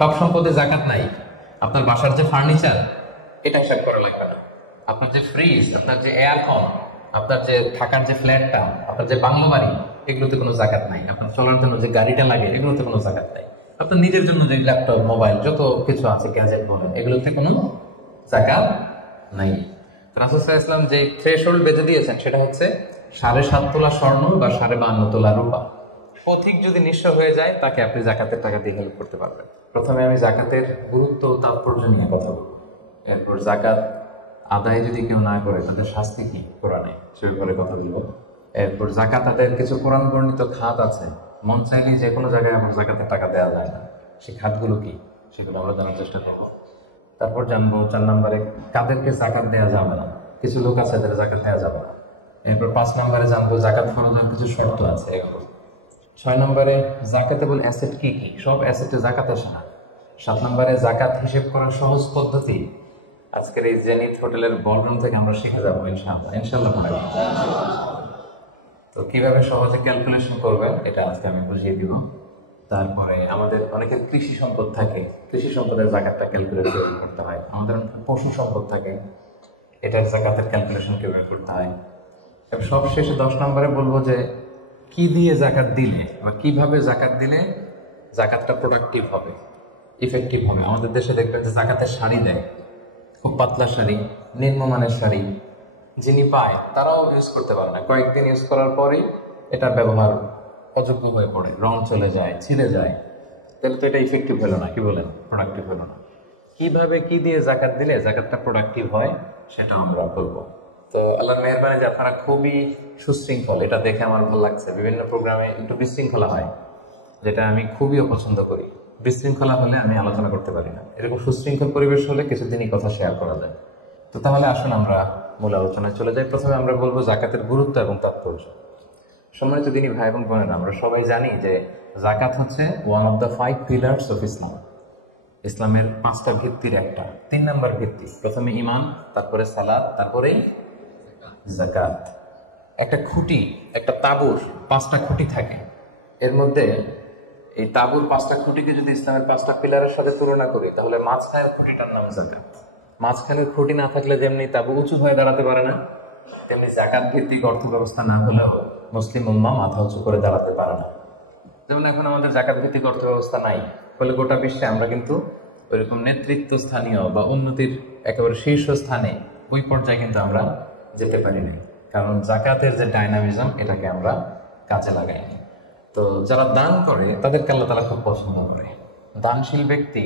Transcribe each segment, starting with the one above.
সব সম্পদে জাকাত নাই। আপনার বাসার যে ফার্নিচার, এটা হিসাব করা লাগবে না। আপনার যে ফ্রিজ, আপনার যে এয়ারকন, আপনার যে থাকার যে ফ্ল্যাটটা, আপনার যে বাংলো বাড়ি, এগুলোতে কোনো জাকাত নাই। আপনার চলার জন্য যে গাড়িটা লাগে, এগুলোতে কোনো জাকাত নাই। আপনার নিজের জন্য যে ল্যাপটপ, মোবাইল, যত কিছু আছে, গ্যাজেট বলে, এগুলোতে কোনো জাকাত নাই। রাসূল সাল্লাল্লাহু আলাইহি ওয়াসাল্লাম যে থ্রেশহোল্ড বেঁধে দিয়েছেন, সেটা হচ্ছে 7.5 তোলা স্বর্ণ বা 52.5 তোলা রূপা। পথিক যদি নিঃস্ব হয়ে যায়, তাকে আপনি জাকাতের টাকা দিয়ে হেল্প করতে পারবেন। প্রথমে আমি জাকাতের গুরুত্ব ও তাৎপর্য নিয়ে কথা বলবো। এরপর জাকাত আদায় যদি কেউ না করে, তাদের শাস্তি কি কোরআনে, সে ব্যাপারে কথা বলবো। এরপর জাকাত আদায়ের কিছু কোরআন বর্ণিত খাত আছে, মন চাইলে যে কোনো জায়গায় আমার জাকাতের টাকা দেওয়া যায় না, সেই খাতগুলো কি, সেগুলো আমরা জানার চেষ্টা করবো। তারপর জানবো 4 নম্বরে কাদেরকে জাকাত দেওয়া যাবে না, কিছু লোক আছে যাদের জাকাত দেওয়া যাবে না। এরপর 5 নম্বরে জানবো জাকাত ফরজের কিছু শর্ত আছে এগুলো। 6 নম্বরে জাকাতেবল অ্যাসেট কি কি, সব অ্যাসেটে জাকাত আসে না। 7 নম্বরে জাকাত হিসেব করার সহজ পদ্ধতি আজকের এই জেনিথ হোটেলের বলরুম থেকে আমরা শিখে যাবো ইনশাআল্লাহ। তো কিভাবে সহজে ক্যালকুলেশন করবেন, এটা আজকে আমি বুঝিয়ে দিব। তারপরে আমাদের অনেকের কৃষি সম্পদ থাকে, কৃষি সম্পদের জাকাতটা ক্যালকুলেট করতে হয়। আমাদের পশু সম্পদ থাকে, এটার জাকাতের ক্যালকুলেশন কিভাবে করতে হয়। সব শেষে 10 নম্বরে বলবো যে কি দিয়ে জাকাত দিলে বা কিভাবে জাকাত দিলে জাকাতটা প্রোডাক্টিভ হবে, ইফেক্টিভ হবে। আমাদের দেশে দেখবেন যে জাকাতের শাড়ি দেয়, খুব পাতলা শাড়ি, নিম্নমানের শাড়ি, যিনি পায় তারাও ইউজ করতে পারে না। কয়েকদিন ইউজ করার পরেই এটা ব্যবহার অযোগ্য হয়ে পড়ে, রং চলে যায়, ছিঁড়ে যায়। তাহলে তো এটা ইফেক্টিভ হলো না, কি বলেন, প্রোডাক্টিভ হলো না। কিভাবে কি দিয়ে জাকাত দিলে জাকাতটা প্রোডাক্টিভ হয়, সেটা আমরা বলবো। তো আল্লাহর মেহেরবানি যে আপনারা খুবই সুশৃঙ্খল, এটা দেখে আমার ভালো লাগছে। বিভিন্ন প্রোগ্রামে একটু বিশৃঙ্খলা হয়, যেটা আমি খুবই অপছন্দ করি। বিশৃঙ্খলা হলে আমি আলোচনা করতে পারি না। এরকম সুশৃঙ্খল পরিবেশ হলে কিছুদিনই কথা শেয়ার করা যায়। তো তাহলে আসুন আমরা মূল আলোচনায় চলে যাই। প্রথমে আমরা বলবো জাকাতের গুরুত্ব এবং তাৎপর্য। সম্মানিত দিনী ভাই এবং বোনেরা, আমরা সবাই জানি যে জাকাত হচ্ছে one of the 5 pillars of Islam. ইসলামের 5টা ভিত্তির একটা, 3 নম্বর ভিত্তি। প্রথমে ঈমান, তারপরে সালাত, তারপরে জাকাত। একটা খুঁটি, একটা তাঁবুর 5টা খুঁটি থাকে। এর মধ্যে এই তাঁবুর 5টা খুঁটিকে যদি ইসলামের 5টা পিলারের সাথে তুলনা করি, তাহলে মাঝখানের খুঁটিটার নাম জাকাত। মাঝখানের খুঁটি না থাকলে যেমনি তাঁবু উঁচু হয়ে দাঁড়াতে পারে না, তেমনি জাকাত ভিত্তিক অর্থ ব্যবস্থা না হলেও মুসলিম উম্মাহ মাথা উঁচু করে দাঁড়াতে পারে না। যেমন এখন আমাদের জাকাত ভিত্তিক অর্থ ব্যবস্থা নাই, ফলে গোটা বিশ্বে আমরা কিন্তু ওইরকম নেতৃত্ব স্থানীয় বা উন্নতির একেবারে শীর্ষ স্থানে ওই পর্যায়ে কিন্তু আমরা যেতে পারি না, কারণ জাকাতের যে ডাইনামিজম, এটাকে আমরা কাজে লাগাইনি। তো যারা দান করে তাদেরকে আল্লাহ তাআলা খুব পছন্দ করে। দানশীল ব্যক্তি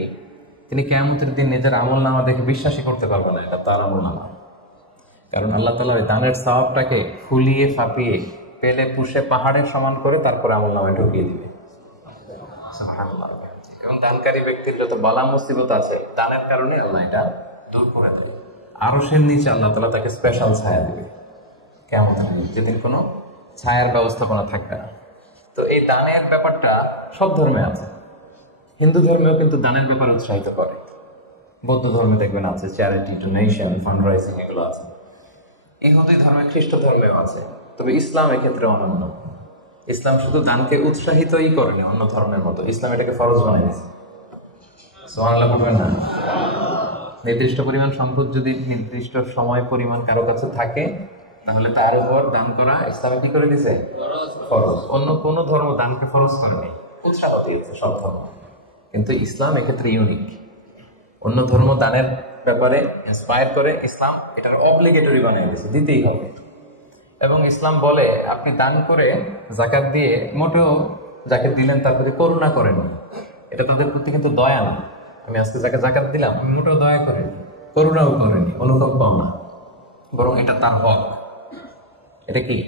তিনি কিয়ামতের দিন নিজের আমলনামা দেখে বিশ্বাসই করতে পারবে না এটা তার আমলনামা, কারণ আল্লাহ তাআলা ওই দানের সওয়াবটাকে ফুলিয়ে ফাঁপিয়ে পেলে পুষে পাহাড়ের সমান করে তারপরে আমলনামায় ঢুকিয়ে দিবে। সুবহানাল্লাহ। এবং দানকারী ব্যক্তির যত বালা মুসিবত আছে, দানের কারণে আল্লাহ এটা দূর করে দেবে। আরশের নিচে আল্লাহ তাআলা তাকে স্পেশাল ছায়া দেবে কিয়ামতের দিন, যেদিন কোনো ছায়ার ব্যবস্থাপনা থাকবে না। তো এই দানের ব্যাপারটা সব ধর্মে আছে। হিন্দু ধর্মেও কিন্তু দানের ব্যাপারে উৎসাহিত করে। বৌদ্ধ ধর্মে দেখবেন আছে চ্যারিটি, ডোনেশন, ফান্ড রাইজিং, এগুলো আছে। ইহুদি ধর্মে, খ্রিস্ট ধর্মেও আছে। তবে ইসলাম এক্ষেত্রে অনন্য। ইসলাম শুধু দানকে উৎসাহিতই করেনি অন্য ধর্মের মতো, ইসলাম এটাকে ফরজ বানিয়ে দিয়েছে। সুবহানাল্লাহ বলবেন না? নির্দিষ্ট পরিমাণ সম্পদ যদি নির্দিষ্ট সময় পরিমাণ কারো কাছে থাকে, তাহলে তার উপর দান করা ইসলামে কি করে দিয়েছে? ফরজ। অন্য কোন ধর্ম দানকে ফরজ করেনি, উৎসাহ দিয়েছে সব ধর্ম। কিন্তু ইসলাম এক্ষেত্রে ইউনিক। অন্য ধর্ম দানের ব্যাপারে ইন্সপায়ার করে, ইসলাম এটার অব্লিগেটরি বানিয়ে দিয়েছে, দিতেই হবে। এবং ইসলাম বলে আপনি দান করে জাকাত দিয়ে মোটেও যাকে দিলেন তার প্রতি করুণা করেন, এটা তাদের প্রতি কিন্তু দয়া না। আমি আজকে যাকে জাকাত দিলাম, আমি মোটেও দয়া করিনি, করুণাও করেনি, অনুকম্পাও না, বরং এটা তার হক। এটা কি?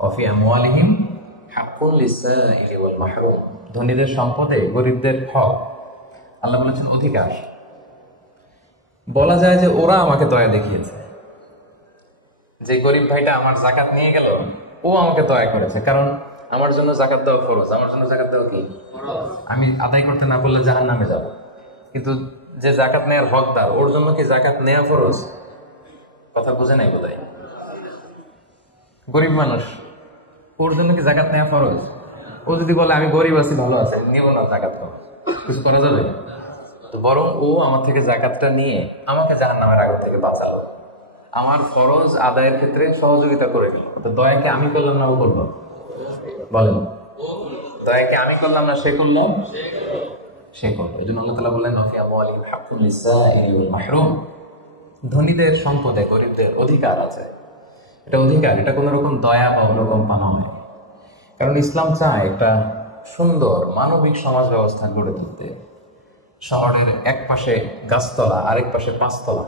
ওয়াফি আমওয়ালিহিম হাক্কুন লিসাইলি ওয়াল মাহরুম। ধনীদের সম্পদে গরিবদের হক। আল্লাহ বলেছেন অধিকার। বলা যায় যে ওরা আমাকে দয়া দেখিয়েছে, যে গরিব ভাইটা আমার জাকাত নিয়ে গেল, ও আমাকে দয়া করেছে, কারণ আমার জন্য জাকাত দেওয়া ফরজ। আমার জন্য জাকাত দেওয়া কি? আমি আদায় করতে না পারলে জাহান্নামে যাব। কিন্তু যে জাকাত নেওয়ার হকদার, ওর জন্য কি জাকাত নেওয়া ফরজ? কথা বুঝে নাই বোধহয়। গরিব মানুষ, ওর জন্য কি জাকাত নেওয়া ফরজ? ও যদি বলে আমি গরিব আছি, ভালো আছে, নিব না জাকাত, কিছু করা যাবে? তো বরং ও আমার থেকে যাকাতটা নিয়ে আমাকে জাহান্নামের আগুন থেকে বাঁচালো, আমার ফরজ আদায়ের ক্ষেত্রে সহযোগিতা করে দিল। তো দয়াকে আমি করলাম না ও করলো? বলেন, দয়াকে আমি করলাম না সে করলো? সে করলো। এই জন্য আল্লাহ তাআলা বললেন ওয়া ফি আমওয়ালিহিম হাক্কুল লিসাইলি ওয়াল মাহরুম, ধনীদের সম্পদে গরিবদের অধিকার আছে। এটা অধিকার, এটা কোনো রকম দয়া বা অনুকম্পা নয়। কারণ ইসলাম চায় একটা সুন্দর মানবিক সমাজ ব্যবস্থা গড়ে তুলতে। শহরের এক পাশে গাছতলা, আরেক পাশে পাঁচতলা,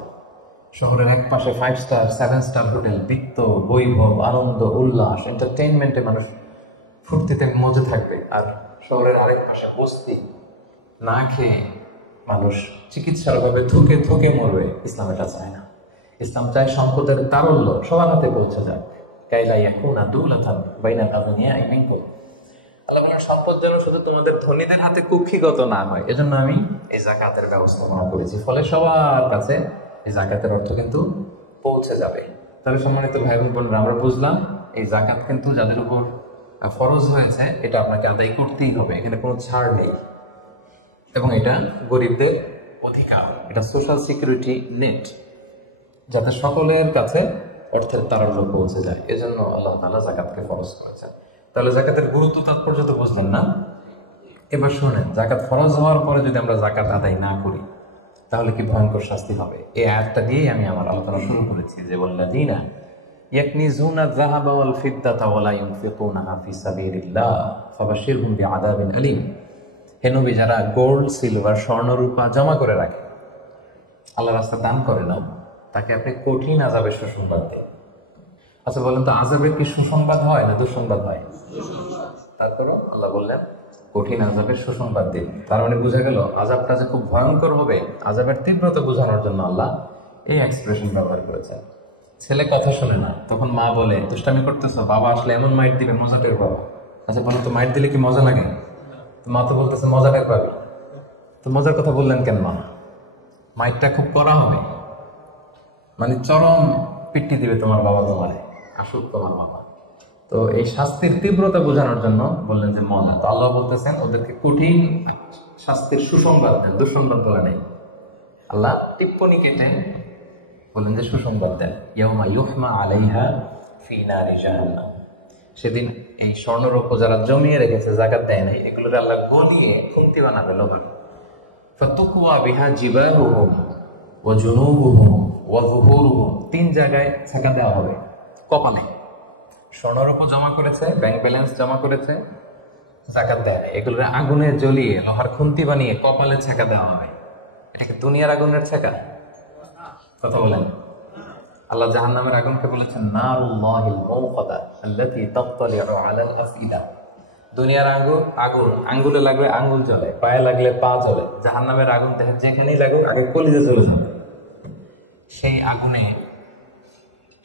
শহরের এক পাশে 5 স্টার 7 স্টার হোটেল, বৃত্ত, বৈভব, আনন্দ, উল্লাস, এন্টারটেইনমেন্টে মানুষ ফুর্তিতে মজে থাকবে। আর শহরের আরেক পাশে বস্তি, না খেয়ে মানুষ চিকিৎসার অভাবে থুকে থুকে মরবে। ইসলাম এটা চায় না। ইসলাম চায় সম্পদের তারল্য সবার হাতে পৌঁছে যাক। কাইলা ইয়াকুনা দুলাতান বাইনা আযনিয়াই মিনকুম, আল্লাহ বলেন সম্পদ যেন শুধু তোমাদের ধনীদের হাতে কুক্ষিগত না হয়। এজন্য আমি এই যাকাতের ব্যবস্থাপনা করেছি, ফলে সবার কাছে এই যাকাতের অর্থ কিন্তু পৌঁছে যাবে। তাহলে সম্মানিত ভাই বোনেরা, আমরা বুঝলাম এই যাকাত কিন্তু যাদের উপর ফরজ হয়েছে এটা আপনাকে আদায় করতেই হবে, এখানে কোনো ছাড় নেই। এবং এটা গরিবদের অধিকার, এটা সোশ্যাল সিকিউরিটি নেট, যাতে সকলের কাছে অর্থের তারল্য পৌঁছে যায়। এজন্য আল্লাহ তাআলা যাকাতকে ফরজ করেছেন। তাহলে যাকাতের গুরুত্ব তাৎপর্য তো বুঝলেন না? এবার শোনেন, যাকাত ফরজ হওয়ার পরে যদি আমরা যাকাত আদায় না করি তাহলে কি ভয়ঙ্কর শাস্তি হবে। এই আয়াতটা দিয়েই আমি আমার আলোচনা শুরু করেছি, যে ওয়াল্লাযীনা ইয়াকনিজুনা আয-যাহাবা ওয়াল ফিদ্দাতা ওয়া লা ইউনফিকুনাহা ফি সাবিলিল্লাহ ফাবাশশিরহুম বিআযাবিন আলীম। হে নবী, যারা গোল্ড, সিলভার, স্বর্ণ, রূপা জমা করে রাখে, আল্লাহর রাস্তায় দান করে না, তাকে আপনি কঠিন আযাবের সুসংবাদ দিন। আচ্ছা বলেন তো, আযাবের কি সুসংবাদ হয় না দুঃসংবাদ হয়? তারপরও আল্লাহ বললেন কঠিন আযাবের সুসংবাদ দিন। তার মানে বোঝা গেল আযাবটা যে খুব ভয়ঙ্কর হবে, আযাবের তীব্রতা বোঝানোর জন্য আল্লাহ এই এক্সপ্রেশন ব্যবহার করেছেন। ছেলে কথা শোনে না, তখন মা বলে দুষ্টামি করতেছ, বাবা আসলে এমন মাইট দিবে মজা টের পাবে। আচ্ছা বলেন তো, মাইট দিলে কি মজা লাগে? মা তো বলতেছে মজা টের পাবে, তো মজার কথা বললেন কেন মা? মাইটটা খুব কড়া হবে, মানে চরম পিট্টি দিবে তোমার বাবা তোমারে, আসুক তোমার বাবা। তো এই শাস্তির তীব্রতা বোঝানোর জন্য বললেন যে মজা। তো আল্লাহ বলতেছেন ওদেরকে কঠিন শাস্তির সুসংবাদ দেন, দুঃসংবাদ বলে নেই। আল্লাহ টিপ্পনি কেটে বললেন যে সুসংবাদ দেন, ইয়াউমা ইউহমা আলাইহা ফি নারি জাহান্নাম। সেদিন এই স্বর্ণরৌপ্য যারা জমিয়ে রেখেছে, যাকাত দেয় নাই, এগুলোকে আল্লাহ গলিয়ে খুন্তি বানাবে লোহার। ফাতুকওয়া বিহা জিবাহুহুম ওয়া জুনুবুহুম ওয়া যুহুরুহুম, 3 জায়গায় ছাকা দেওয়া হবে। কপালে স্বর্ণরৌপ্য জমা করেছে, ব্যাংক ব্যালেন্স জমা করেছে, যাকাত দেয় নাই, এগুলোর আগুনে জ্বলিয়ে লোহার খুন্তি বানিয়ে কপালে ছাকা দেওয়া হবে। এটাকে দুনিয়ার আগুনের ছাকা? কথা বলেন। আল্লাহ জাহান্নামের আগুনকে বলেছেন নারুল্লাহিল মুওকাদা আল্লাতী তাত্তালিউ আলাল আফইদা। দুনিয়ার আগুন আঙ্গুলে লাগবে আঙ্গুল জ্বলে, পায়ে লাগলে পা জ্বলে। জাহান্নামের আগুন দেখেন যেখানেই লাগুক আগে কলিজে জ্বলে যাবে। সেই আগুনে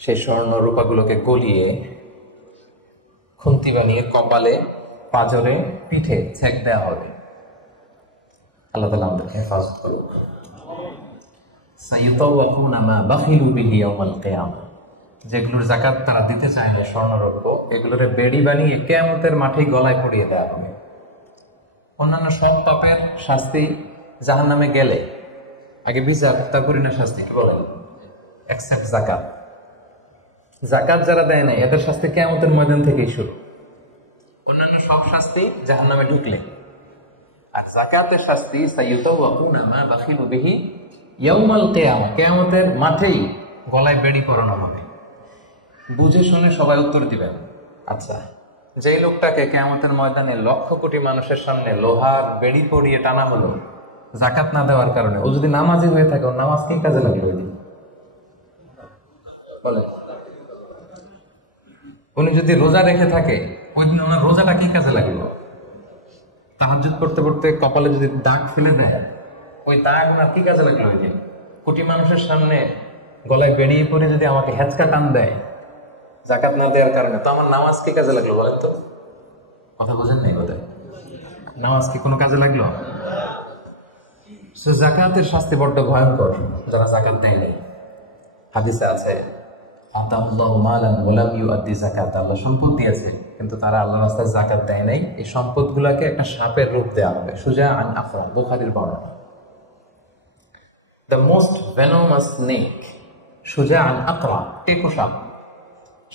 সেই স্বর্ণ রূপাগুলোকে গলিয়ে খুন্তি বানিয়ে কপালে, পাঁজরে, পিঠে ছেক দেওয়া হবে। আল্লাহ তাআলা আমাদেরকে হেফাজত করুন। সাইয়াতাওয়াকুনা মা বাখিলু বিহি ইয়াওমাল কিয়ামা, যেগুলোর যাকাত তারা দিতে চায় না, স্বর্ণরৌপ্য, এগুলোরে বেড়ি বানিয়ে কিয়ামতের মাঠে গলায় পরিয়ে দেওয়া হবে। অন্যান্য সব পাপের শাস্তি জাহান্নামে গেলে আগে বিচার, তারপরে না শাস্তি। কি বলেন? এক্সেপ্ট যাকাত। যাকাত যারা দেয় না এদের শাস্তি কিয়ামতের ময়দান থেকেই শুরু। অন্যান্য সব শাস্তি জাহান্নামে ঢুকলে, আর যাকাতের শাস্তি সাইয়াতাওয়াকুনা মা বাখিলু বিহি ইয়াউমাল কিয়ামা, কিয়ামতের মাঠেই গলায় বেড়ি পরানো হবে। বুঝে শুনে সবাই উত্তর দিবেন। আচ্ছা, যে লোকটাকে কিয়ামতের ময়দানে লক্ষ কোটি মানুষের সামনে লোহার বেড়ি পরিয়ে টানা হলো যাকাত না দেওয়ার কারণে, ও যদি নামাজি হয়ে থাকে, ওর নামাজ কি কাজে লাগবে? বলে, উনি যদি রোজা রেখে থাকে, ওই দিন ওনার রোজাটা কি কাজে লাগলো? তাহাজ্জুদ করতে করতে কপালে যদি দাগ ফেলে দেয়, ওই দাগ ওনার কি কাজে লাগলো? ওই দিন কোটি মানুষের সামনে গলায় বেরিয়ে পড়ে যদি আমাকে হেঁচকা টান দেয় যাকাত না দেওয়ার কারণে, তো আমার নামাজ কি কাজে লাগলো? বলেন তো, কথা বোঝেন নাই বোধহয়। নামাজ কি কোনো কাজে লাগলো? যাকাতের শাস্তি বড্ড ভয়ঙ্কর যারা যাকাত দেয় নাই। হাদিসে আছে আতাল্লাহু মালান ওয়া লাম ইউআদ্দি যাকাত, আল্লাহ সম্পদ দিয়েছে কিন্তু তারা আল্লাহর রাস্তায় যাকাত দেয় নাই। এই সম্পদগুলোকে একটা সাপের রূপ দেওয়া হবে, সুজা আন আফরা, বুখারীর বর্ণনা। দ্য মোস্ট ভেনোমাস স্নেক, সুজাআন আকরা, টেকো সাপ।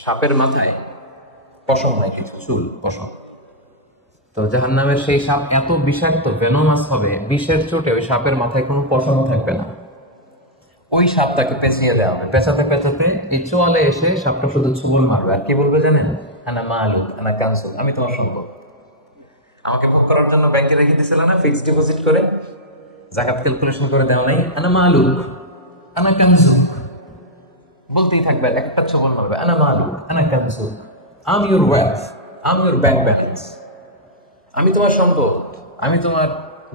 সাপের মাথায় পশম নাই, কিছু চুল, পশম। তো জাহান্নামের সেই সাপ এত বিষাক্ত, ভেনোমাস হবে, বিষের চোটে ওই সাপের মাথায় কোনো পশম থাকবে না। ওই সাপটাকে পেঁচিয়ে দেওয়া হবে, পেঁচাতে পেঁচাতে এই চোয়ালে এসে সাপটা শুধু ছুবল মারবে, আর কি বলবে জানেন? আনা মালুক, আনা কানসুক, আমি তোমার সম্পদ। আমাকে ভোগ করার জন্য ব্যাংকে রেখে দিয়েছিল না, ফিক্সড ডিপোজিট করে, জাকাত ক্যালকুলেশন করে দেওয়া নাই, আনা মালুক, আনা কানসুক, বলতেই থাকবে, আর একটা ছবল মারবে, আনা মালুক, আনা কানসুক, am your wealth, am your bank balance, আমি তোমার সম্পদ, আমি তোমার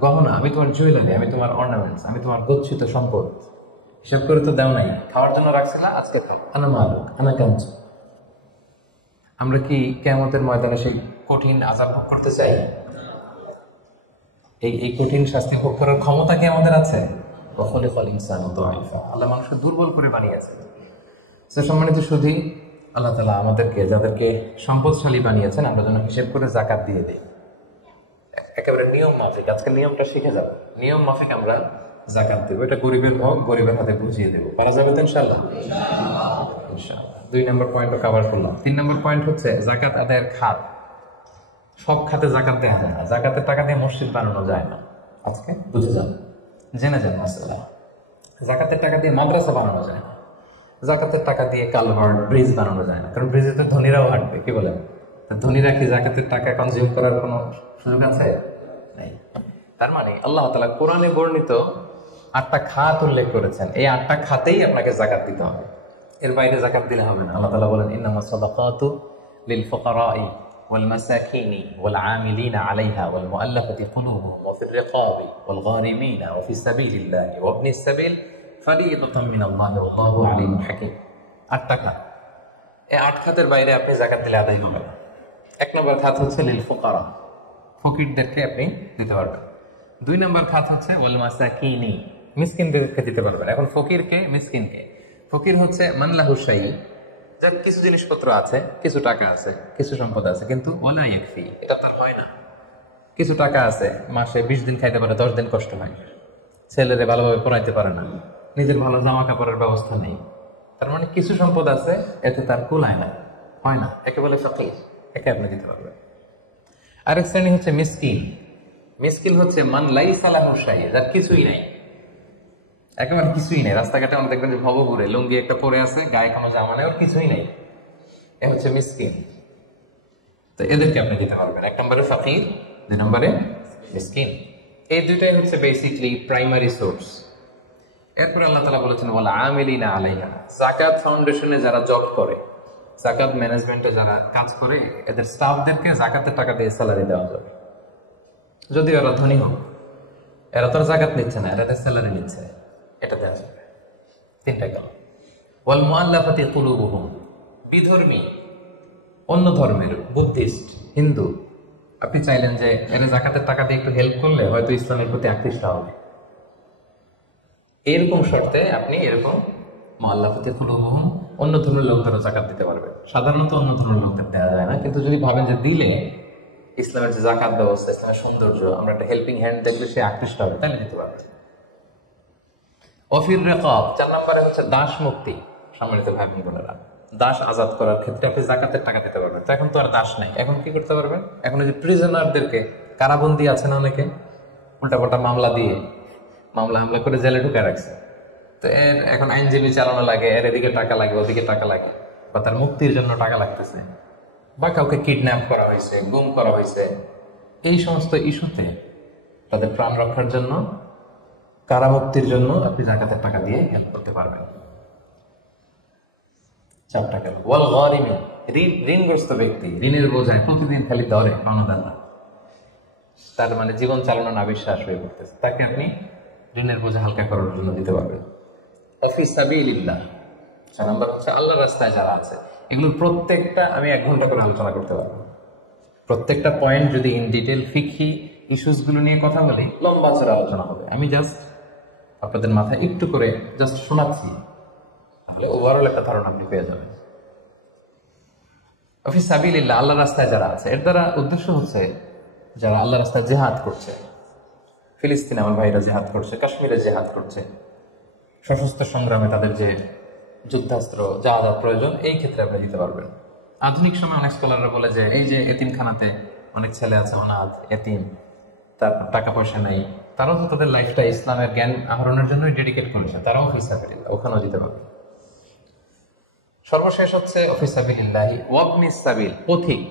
গহনা, আমি তোমার জুয়েলারি, আমি তোমার অর্নামেন্টস, আমি তোমার গচ্ছিত সম্পদ। হিসাব করে তো দেও নাই, খাওয়ার জন্য রাখছিল, আজকে খাও, আনা মালুক, আনা কানসুক। আমরা কি কিয়ামতের ময়দানে সেই কঠিন আযাব ভোগ করতে চাই? এই কঠিন শাস্তি ভোগ করার ক্ষমতা কি আমাদের আছে? আল্লাহ মানুষকে দুর্বল করে বানিয়েছে। সম্মানিত সুধী, আল্লাহ তাআলা আমাদেরকে, যাদেরকে সম্পদশালী বানিয়েছেন, আমরা যেন হিসেব করে জাকাত দিয়ে দিই, একেবারে নিয়ম মাফিক। আজকে নিয়মটা শিখে যাবো, নিয়ম মাফিক আমরা জাকাত দেবো। এটা গরিবের হক, গরিবের হাতে বুঝিয়ে দেবো। পারা যাবে তো ইনশাআল্লাহ? ইনশাআল্লাহ। 2 নম্বর পয়েন্টও কভার করলাম। 3 নম্বর পয়েন্ট হচ্ছে জাকাত আদায়ের খাত। সব খাতে জাকাত দেওয়া যায় না, জাকাতের টাকা দিয়ে মসজিদ বানানো যায় না। আজকে বুঝে যান, জেনে যান মাসালা। জাকাতের টাকা দিয়ে মাদ্রাসা বানানো যায় না, জাকাতের টাকা দিয়ে কালভার্ট, ব্রিজ বানানো যায় না, কারণ ব্রিজে তো ধনীরাও হাঁটবে। কি বলেন? ধনীরা কি জাকাতের টাকা কনজিউম করার কোনো সুযোগ আছে? নাই। তার মানে আল্লাহ তাআলা কোরআনে বর্ণিত 8টা খাত উল্লেখ করেছেন, এই 8টা খাতেই আপনাকে জাকাত দিতে হবে, এর বাইরে জাকাত দিলে হবে না। আল্লাহ তাআলা বলেন, ইন্নামাস সাদাকাতু লিল ফুকারাই ওয়াল মাসাকিনি ওয়াল আমিলিনা আলাইহা ওয়াল মুআল্লাফাতি কুলুবুহুম ওয়া ফির রিকাবি ওয়াল গারিমিনা ওয়া ফিস সাবিলিল্লাহি ওয়া ইবনিস সাবিল ফারিইদাতাম মিনাল্লাহি ওয়াল্লাহু আলিমুল হাকীম। 8টা খাত, এই 8 খাতের বাইরে আপনি জাকাত দিলে আদায় হবে না। 1 নম্বর খাত হচ্ছে লিল ফুকারা, ফকিরদেরকে আপনি দিতে পারবেন। 2 নম্বর খাত হচ্ছে ওয়াল মাসাকিনি, মিসকিনদেরকে দিতে পারবেন। এখন ফকিরকে, মিসকিনকে, ফকির হচ্ছে মান লাহু শাই, যার কিছু জিনিসপত্র আছে, কিছু টাকা আছে, কিছু সম্পদ আছে, কিন্তু ওয়ালা ইয়াকফি, এটা তার হয় না। কিছু টাকা আছে, মাসে 20 দিন খাইতে পারে, 10 দিন কষ্ট হয়, ছেলেরে ভালোভাবে পড়াইতে পারে না, নিজের ভালো জামা কাপড়ের ব্যবস্থা নেই। তার মানে কিছু সম্পদ আছে, এতে তার কুলায় না, হয় না, একে বলে ফকির, একে আপনি দিতে পারবেন। আরেক শ্রেণী হচ্ছে মিসকিন। মিসকিন হচ্ছে মান লাইসা লাহু শাই, যার কিছুই নাই, একেবারে কিছুই নেই। রাস্তাঘাটে আমরা দেখবেন যে ভবঘুরে লুঙ্গি একটা পরে আছে, গায়ে কোনো জামা নেই, ওর কিছুই নেই, এ হচ্ছে মিসকিন। তো এদেরকে আপনি দিতে পারবেন। 1 নম্বরে ফকির, 2 নম্বরে মিসকিন। এই দুইটাই হচ্ছে বেসিকলি প্রাইমারি সোর্স। এরপর আল্লাহ তাআলা বলেছেন ওয়াল আমিলিনা আলাইহা, যাকাত ফাউন্ডেশনে যারা জব করে, যাকাত ম্যানেজমেন্টে যারা কাজ করে, এদের স্টাফদেরকে যাকাতের টাকা দিয়ে স্যালারি দেওয়া যাবে। যদি এরা ধনী হোক, এরা তো যাকাত নিচ্ছে না, এরা স্যালারি নিচ্ছে, এটা দেওয়া যাবে। 3টা গেল। ওয়াল মুআল্লাফাতি কুলুবুহুম, বিধর্মী, অন্য ধর্মের, বুদ্ধিস্ট, হিন্দু, আপনি চাইলেন যে এর যাকাতের টাকা দিয়ে একটু হেল্প করলে হয়তো ইসলামের প্রতি আকৃষ্ট হবে, এরকম শর্তে আপনি এরকম মুআল্লাফাতি কুলুবুহুম, অন্য ধর্মের লোকদেরও যাকাত দিতে পারবে। সাধারণত অন্য ধর্মের লোকদের দেওয়া যায় না, কিন্তু যদি ভাবেন যে দিলে ইসলামের যে যাকাত ব্যবস্থা, ইসলামের সৌন্দর্য, আমরা একটা হেল্পিং হ্যান্ড দেখলে সে আকৃষ্ট হবে, তাহলে দিতে পারবে। অফির রেকাব, 4 নম্বরে হচ্ছে দাস মুক্তি। সম্মানিত ভাই বোনেরা, দাস আজাদ করার ক্ষেত্রে আপনি যাকাতের টাকা দিতে পারবেন। তো এখন তো আর দাস নাই, এখন কি করতে পারবেন? এখন এই যে প্রিজনারদেরকে, কারাবন্দী আছে না অনেকে, উল্টাপাল্টা মামলা দিয়ে হামলা করে জেলে ঢুকে রাখছে, তো এর এখন আইনজীবী চালানো লাগে, এর এদিকে টাকা লাগে, ওদিকে টাকা লাগে, বা তার মুক্তির জন্য টাকা লাগতেছে, বা কাউকে কিডন্যাপ করা হয়েছে, গুম করা হয়েছে, এই সমস্ত ইস্যুতে তাদের প্রাণ রক্ষার জন্য, কারামুক্তির জন্য আপনি যাকাতের টাকা দিয়ে হেল্প করতে পারবেন। 4 টাকা। ওয়াল গারিমিন, ঋণগ্রস্ত ব্যক্তি, ঋণের বোঝায় প্রতিদিন খালি দরে পাওনা দেন না, তার মানে জীবন চালানো নাবিশ্বাস হয়ে পড়তেছে, তাকে আপনি ঋণের বোঝা হালকা করার জন্য দিতে পারবেন। ফি সাবিলিল্লাহ, 4 নম্বর হচ্ছে আল্লাহর রাস্তায় যারা আছে। এগুলোর প্রত্যেকটা আমি 1 ঘন্টা করে আলোচনা করতে পারবো। প্রত্যেকটা পয়েন্ট যদি ইন ডিটেল ফিকহি ইস্যুস গুলো নিয়ে কথা বলি, লম্বা চড়া আলোচনা হবে। আমি জাস্ট আপনাদের মাথায় একটু করে জাস্ট শোনাচ্ছি, তাহলে ওভারঅল একটা ধারণা আপনি পেয়ে যাবেন। ফি সাবিলিল্লাহ, আল্লাহর রাস্তায় যারা আছে, এর দ্বারা উদ্দেশ্য হচ্ছে যারা আল্লাহর রাস্তায় জিহাদ করছে। ফিলিস্তিনে আমার ভাইরা জিহাদ করছে, কাশ্মীরে জিহাদ করছে, সশস্ত্র সংগ্রামে তাদের যে যুদ্ধাস্ত্র যা যা প্রয়োজন এই ক্ষেত্রে আপনি দিতে পারবেন। আধুনিক সময় অনেক স্কলাররা বলে যে এই যে এতিমখানাতে অনেক ছেলে আছে অনাথ এতিম, তার টাকা পয়সা নেই, তারাও তো তাদের লাইফটা ইসলামের জ্ঞান আহরণের জন্য ডেডিকেট করেছে, তারাও ফিসাবিলিল্লাহ, ওখানেও দিতে পারবে। সর্বশেষ হচ্ছে ফিসাবিলিল্লাহি ওয়াবনিস সাবিল, পথিক।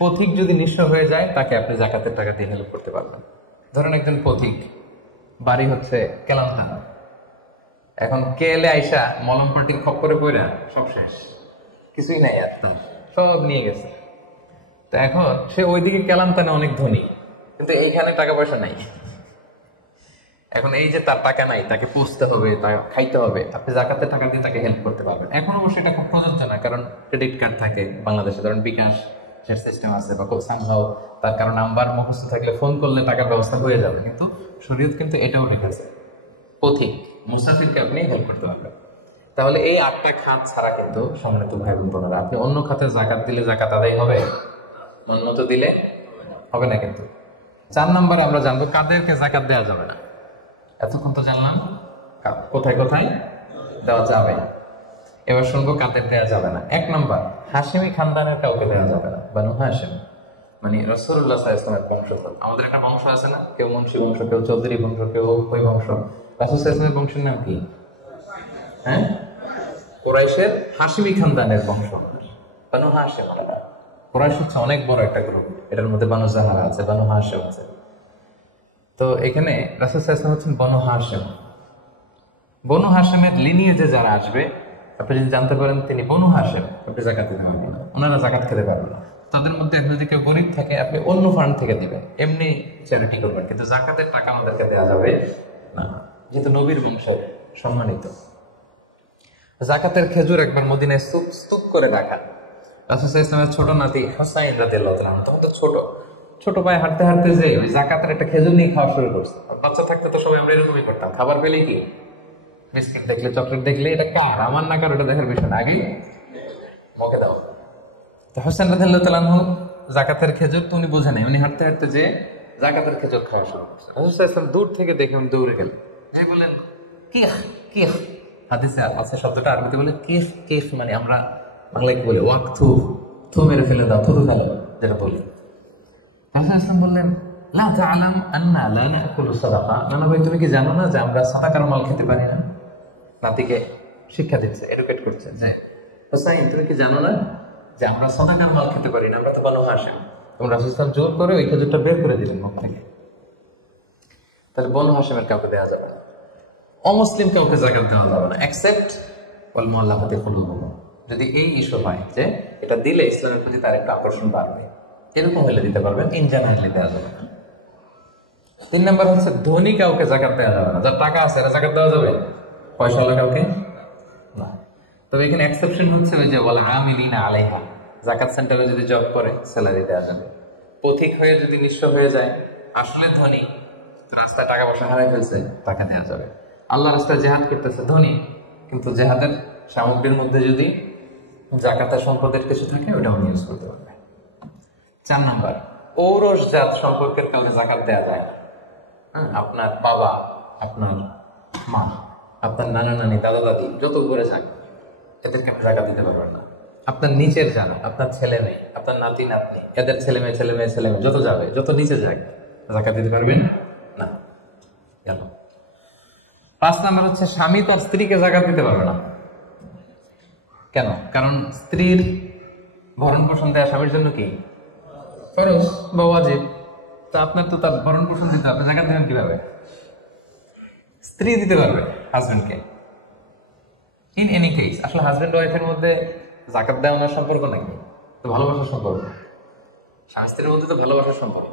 পথিক যদি নিঃস্ব হয়ে যায় তাকে আপনি যাকাতের টাকা দিয়ে হেল্প করতে পারবেন। ধরেন একজন পথিক, বাড়ি হচ্ছে কেলান্তা, এখন কেলে আইসা মলম পাটি খপ করে পড়া সব শেষ, কিছুই নাই আর, তার সব নিয়ে গেছে। তো এখন সে ওইদিকে কেলান্তানে অনেক ধনী, কিন্তু এইখানে টাকা পয়সা নাই। এখন এই যে তার টাকা নাই, তাকে পুষতে হবে, তাকে খাইতে হবে, আপনি যাকাতের টাকা দিয়ে তাকে হেল্প করতে পারবেন। এখন অবশ্যই এটা খুব প্রযোজ্য না, কারণ ক্রেডিট কার্ড থাকে বাংলাদেশে, ধরেন বিকাশ সিস্টেম আছে বা কোসাংহাও, তার কারণ নাম্বার মুখস্থ থাকলে ফোন করলে টাকার ব্যবস্থা হয়ে যাবে। কিন্তু শরীয়ত কিন্তু এটাও রেখেছে, পথিক মুসাফিরকে আপনি হেল্প করতে পারবেন। তাহলে এই 8টা খাত ছাড়া কিন্তু সম্মানিত ভাই বোনেরা, আপনি অন্য খাতে যাকাত দিলে যাকাত আদায় হবে, মন মতো দিলে হবে না। কিন্তু 4 নম্বরে আমরা জানবো কাদেরকে যাকাত দেওয়া যাবে না। এতক্ষণ তো জানলাম কোথায় কোথায় দেওয়া যাবে, এবার শুনবো কাদের দেওয়া যাবে না। 1 নম্বর, হাশিমি খানদানের কাউকে দেওয়া যাবে না। বানু হাশিম মানে রাসূলুল্লাহ সাল্লাল্লাহু আলাইহি ওয়াসাল্লামের বংশধর। আমাদের একটা বংশ আছে না, কেউ মুন্সি বংশ, কেউ চৌধুরী বংশ, কেউ ওই বংশ। রাসূল সাল্লাল্লাহু আলাইহি ওয়াসাল্লামের বংশের নাম কি? হ্যাঁ, কুরাইশের হাশিমি খানদানের বংশ বানু হাশিম। কুরাইশ হচ্ছে অনেক বড় একটা গ্রুপ, এটার মধ্যে বানু জাহরা আছে, বানু হাশিম আছে। তো এখানে রাসূল সাল্লাল্লাহু আলাইহি ওয়াসাল্লাম হচ্ছেন বানু হাশিম। বনু হাশিমের লিনিয়েজে যারা আসবে, আপনি যদি জানতে পারেন তিনি বনু হাশিম, আপনি যাকাত দিতে পারবেন না, ওনারা যাকাত খেতে পারবেন না। তাদের মধ্যে যদি কেউ গরিব থাকে, আপনি অন্য ফান্ড থেকে দিবেন, এমনি চ্যারিটি করবেন, কিন্তু যাকাতের টাকা আমাদেরকে দেওয়া যাবে না, যেহেতু নবীর বংশ সম্মানিত। যাকাতের খেজুর একবার মদিনায় স্তূপ করে রাখা। রাসূল সাল্লাল্লাহু আলাইহি ওয়াসাল্লামের ছোট নাতি হুসাইন রাদিয়াল্লাহু তাআলা তখন তো ছোট পায়ে হাঁটতে হাঁটতে যে ওই যাকাতের একটা খেজুর নিয়ে খাওয়া শুরু করছে। বাচ্চা থাকতে তো সবাই আমরা এরকমই করতাম, খাবার পেলেই কি বিস্কিট দেখলে চকলেট দেখলে এটা কার, আমার না কার, ওটা দেখার বিষয় না, আগে মুখে দাও। তো হোসেন রাদিয়াল্লাহু তাআলা আনহু যাকাতের খেজুর তো উনি বোঝে নাই, উনি হাঁটতে হাঁটতে যে যাকাতের খেজুর খাওয়া শুরু করছে। রাসূল সাল্লাল্লাহু আলাইহি ওয়াসাল্লাম দূর থেকে দেখে উনি দৌড়ে গেলেন, যে বলেন কিহ কিহ, হাদিসে আছে শব্দটা আরবিতে বলে কিহ কিহ, মানে আমরা বাংলায় কি বলে ওয়াক্তু, থু মেরে ফেলে দাও, থুতু ফেলো যেটা বলি। রাসূল সাল্লাল্লাহু আলাইহি ওয়াসাল্লাম বললেন লা তা'লাম আন্না লা নাকুলু সাদাকা, না ভাই তুমি কি জানো না যে আমরা সাদাকার মাল খেতে পারি না? নাতিকে শিক্ষা দিচ্ছে, এডুকেট করছে যে হোসাইন তুমি কি জানো না যে আমরা সাদাকার মাল খেতে পারি না, আমরা তো বানু হাশিম। এবং রাসূল সাল্লাল্লাহু আলাইহি ওয়াসাল্লাম জোর করে ওই খেজুরটা বের করে দিলেন মুখ থেকে। তাহলে বনু হাশিমের কাউকে দেওয়া যাবে না, অমুসলিম কাউকে যাকাত দেওয়া যাবে না, এক্সেপ্ট ওয়াল মুআল্লাফাতি কুলুবুহুম, যদি এই ইস্যু হয় যে এটা দিলে ইসলামের প্রতি তার একটা আকর্ষণ বাড়বে, এরকম হলে দিতে পারবেন, ইন জেনারেলি দেওয়া যাবে না। 3 নম্বর হচ্ছে ধনী কাউকে যাকাত দেওয়া যাবে না, যার টাকা আছে এরা যাকাত দেওয়া যাবে, পয়সাওয়ালা কাউকে না। তবে এখানে এক্সেপশন হচ্ছে ওই যে ওয়াল আমিলিনা আলাইহা, যাকাত সেন্টারে যদি জব করে স্যালারি দেওয়া যাবে। পথিক হয়ে যদি নিঃস্ব হয়ে যায়, আসলে ধনী, রাস্তায় টাকা পয়সা হারাই ফেলছে, টাকা দেওয়া যাবে। আল্লাহ রাস্তায় জিহাদ করতেছে, ধনী, কিন্তু জিহাদের সামগ্রীর মধ্যে যদি যাকাতের সম্পদের কিছু থাকে ওটা উনি ইউজ করতে পারবে। 4 নম্বর, ঔরসজাত সম্পর্কের কাউকে যাকাত দেওয়া যায় না। আপনার বাবা, আপনার মা, আপনার নানা নানি, দাদা দাদি, যত উপরে যান এদেরকে আপনি যাকাত দিতে পারবেন না। আপনার নিচের যান, আপনার ছেলে মেয়ে, আপনার নাতি নাতনি, এদের ছেলে মেয়ে যত যাবে, যত নিচে যায় যাকাত দিতে পারবেন না। গেল। 5 নম্বর হচ্ছে স্বামী তার স্ত্রীকে যাকাত দিতে পারবে না। কেন? কারণ স্ত্রীর ভরণ পোষণ দেওয়া স্বামীর জন্য কি ফরজ বা ওয়াজিব। তা আপনার তো তার ভরণ পোষণ দিতে হবে, যাকাত দিবেন কিভাবে? স্ত্রী দিতে পারবে হাজবেন্ডকে। ইন এনি কেস আসলে হাজবেন্ড ওয়াইফের মধ্যে যাকাত দেওয়ার সম্পর্ক নাকি? তো ভালোবাসার সম্পর্ক, স্বামী স্ত্রীর মধ্যে তো ভালোবাসার সম্পর্ক।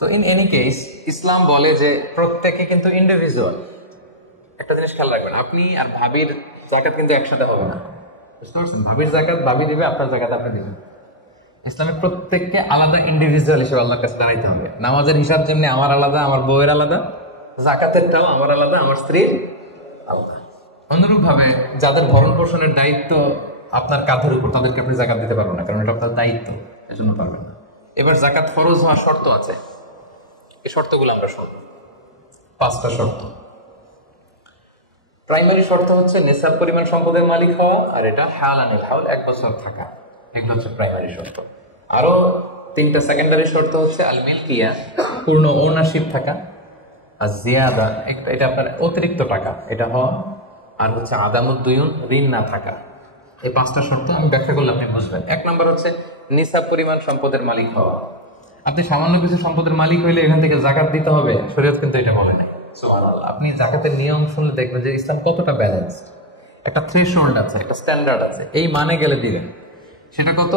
তো ইন এনি কেস ইসলাম বলে যে প্রত্যেকে কিন্তু ইন্ডিভিজুয়াল। একটা জিনিস খেয়াল রাখবেন, আপনি আর ভাবির যাকাত কিন্তু একসাথে হবে না, বুঝতে পারছেন? ভাবির যাকাত ভাবি দিবে, আপনার যাকাত আপনি দিবেন। ইসলামের প্রত্যেককে আলাদা ইন্ডিভিজুয়াল হিসেবে আল্লাহর কাছে দাঁড়াইতে হবে। নামাজের হিসাব যেমনি আমার আলাদা, আমার বউয়ের আলাদা, যাকাতেরটাও আমার আলাদা, আমার স্ত্রীর আলাদা। অনুরূপ ভাবে যাদের ভরণ পোষণের দায়িত্ব আপনার কাঁধের উপর, তাদেরকে আপনি যাকাত দিতে পারবেন না, কারণ এটা আপনার দায়িত্ব, এজন্য পারবেন না। এবার যাকাত ফরজ হওয়ার শর্ত আছে, এই শর্তগুলো আমরা শুনব। 5টা শর্ত। প্রাইমারি শর্ত হচ্ছে নিসাব পরিমাণ সম্পদের মালিক হওয়া, আর এটা হালানিল হাউল 1 বছর থাকা, এগুলো হচ্ছে প্রাইমারি শর্ত। আরো 3টা সেকেন্ডারি শর্ত হচ্ছে আল মিলকিয়া, পূর্ণ ওনারশিপ থাকা, আর জিয়াদা, এটা আপনার অতিরিক্ত টাকা এটা হওয়া, আর হচ্ছে আদামুদ্দুয়ুন, ঋণ না থাকা। এই 5টা শর্ত আমি ব্যাখ্যা করলে আপনি বুঝবেন। 1 নম্বর হচ্ছে নিসাব পরিমাণ সম্পদের মালিক হওয়া। আপনি সামান্য কিছু সম্পদের মালিক হইলে এখান থেকে জাকাত দিতে হবে, শরীয়ত কিন্তু এটা বলে নাই। সুবহানাল্লাহ। আপনি জাকাতের নিয়ম শুনলে দেখবেন যে ইসলাম কতটা ব্যালেন্স। একটা থ্রেশহোল্ড আছে, একটা স্ট্যান্ডার্ড আছে, এই মানে গেলে দিবেন। সেটা কত?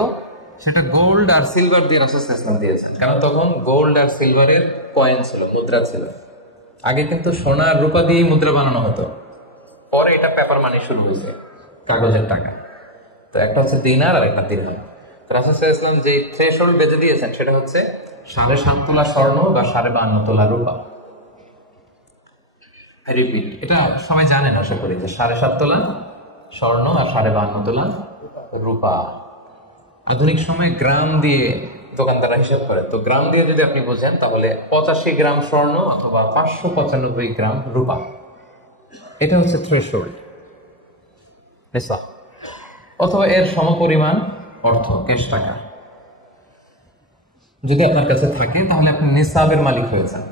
সেটা গোল্ড আর সিলভার দিয়ে রাসূল সাল্লাল্লাহু আলাইহি ওয়াসাল্লাম দিয়েছেন। কারণ তখন গোল্ড আর সিলভারের কয়েন ছিল, মুদ্রা ছিল। আগে কিন্তু সোনা আর রূপা দিয়েই মুদ্রা বানানো হতো, পরে এটা পেপার মানি শুরু হয়েছে, কাগজের টাকা। তো একটা হচ্ছে দিনার আর একটা দিরহাম। রাসূল সাল্লাল্লাহু আলাইহি ওয়াসাল্লাম যে থ্রেশহোল্ড বেঁধে দিয়েছেন সেটা হচ্ছে 7.5 তোলা স্বর্ণ বা 52 তোলা রূপা। রিপিট, এটা সবাই জানেন আশা করি, যে 7.5 তোলা স্বর্ণ আর 52 তোলা রূপা। আধুনিক সময়ে গ্রাম দিয়ে দোকানদাররা হিসাব করে, তো গ্রাম দিয়ে যদি আপনি বোঝেন তাহলে 85 গ্রাম স্বর্ণ অথবা 595 গ্রাম রূপা, এটা হচ্ছে থ্রেশহোল্ড নিসাব, অথবা এর সমপরিমাণ অর্থ, ক্যাশ টাকা যদি আপনার কাছে থাকে তাহলে আপনি নিসাবের মালিক হয়েছেন।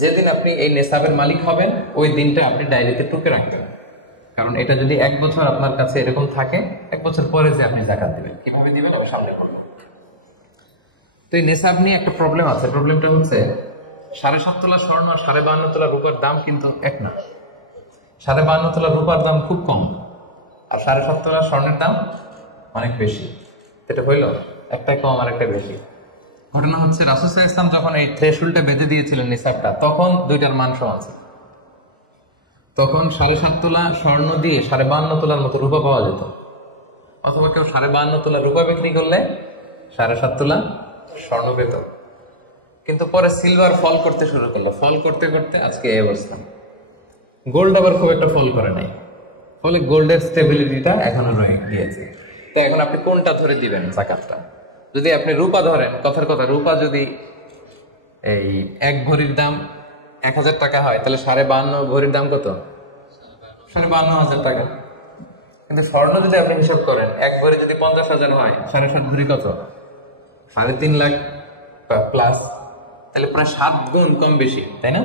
যেদিন আপনি এই নিসাবের মালিক হবেন ওই দিনটা আপনি ডায়েরিতে টুকে রাখবেন, কারণ এটা যদি 1 বছর আপনার কাছে এরকম থাকে, 1 বছর পরে যে আপনি জাকাত দিবেন, কিভাবে দিবেন আমি সামনে বলবো। তো এই নিসাব নিয়ে একটা প্রবলেম আছে। প্রবলেমটা হচ্ছে 7.5 তোলা স্বর্ণ আর 52 তোলা রূপার দাম কিন্তু এক না। 52 তোলা রূপার দাম খুব কম, আর 7.5 তোলা স্বর্ণের দাম অনেক বেশি। এটা হইল একটা কম আর একটা বেশি। ঘটনা হচ্ছে রাসূল সাল্লাল্লাহু আলাইহি ওয়াসাল্লাম যখন এই থ্রেশহোল্ডটা বেঁধে দিয়েছিলেন নিসাবটা, তখন দুইটার মান সমান ছিল। তখন 7.5 তোলা স্বর্ণ দিয়ে 52 তোলার মতো রূপা পাওয়া যেত, অথবা কেউ 52 তোলা রূপা বিক্রি করলে 7.5 তোলা স্বর্ণ পেত। কিন্তু পরে সিলভার ফল করতে শুরু করলো, ফল করতে করতে আজকে এই অবস্থা। গোল্ড আবার খুব একটা ফল করে নাই, ফলে গোল্ডের স্টেবিলিটিটা এখনো রয়ে গিয়েছে। তো এখন আপনি কোনটা ধরে দিবেন জাকাতটা? যদি আপনি রূপা ধরেন, কথার কথা, রূপা যদি এই 1 ভরির দাম 1000 টাকা হয়, তাহলে 52.5 ভরির দাম কত? 52,000 টাকা। কিন্তু স্বর্ণ যদি আপনি হিসাব করেন, 1 ভরি যদি 50,000 হয়, 7.5 ভরি কত? 3.5 লাখ প্লাস, তাহলে প্রায় 7 গুণ কম বেশি, তাই না?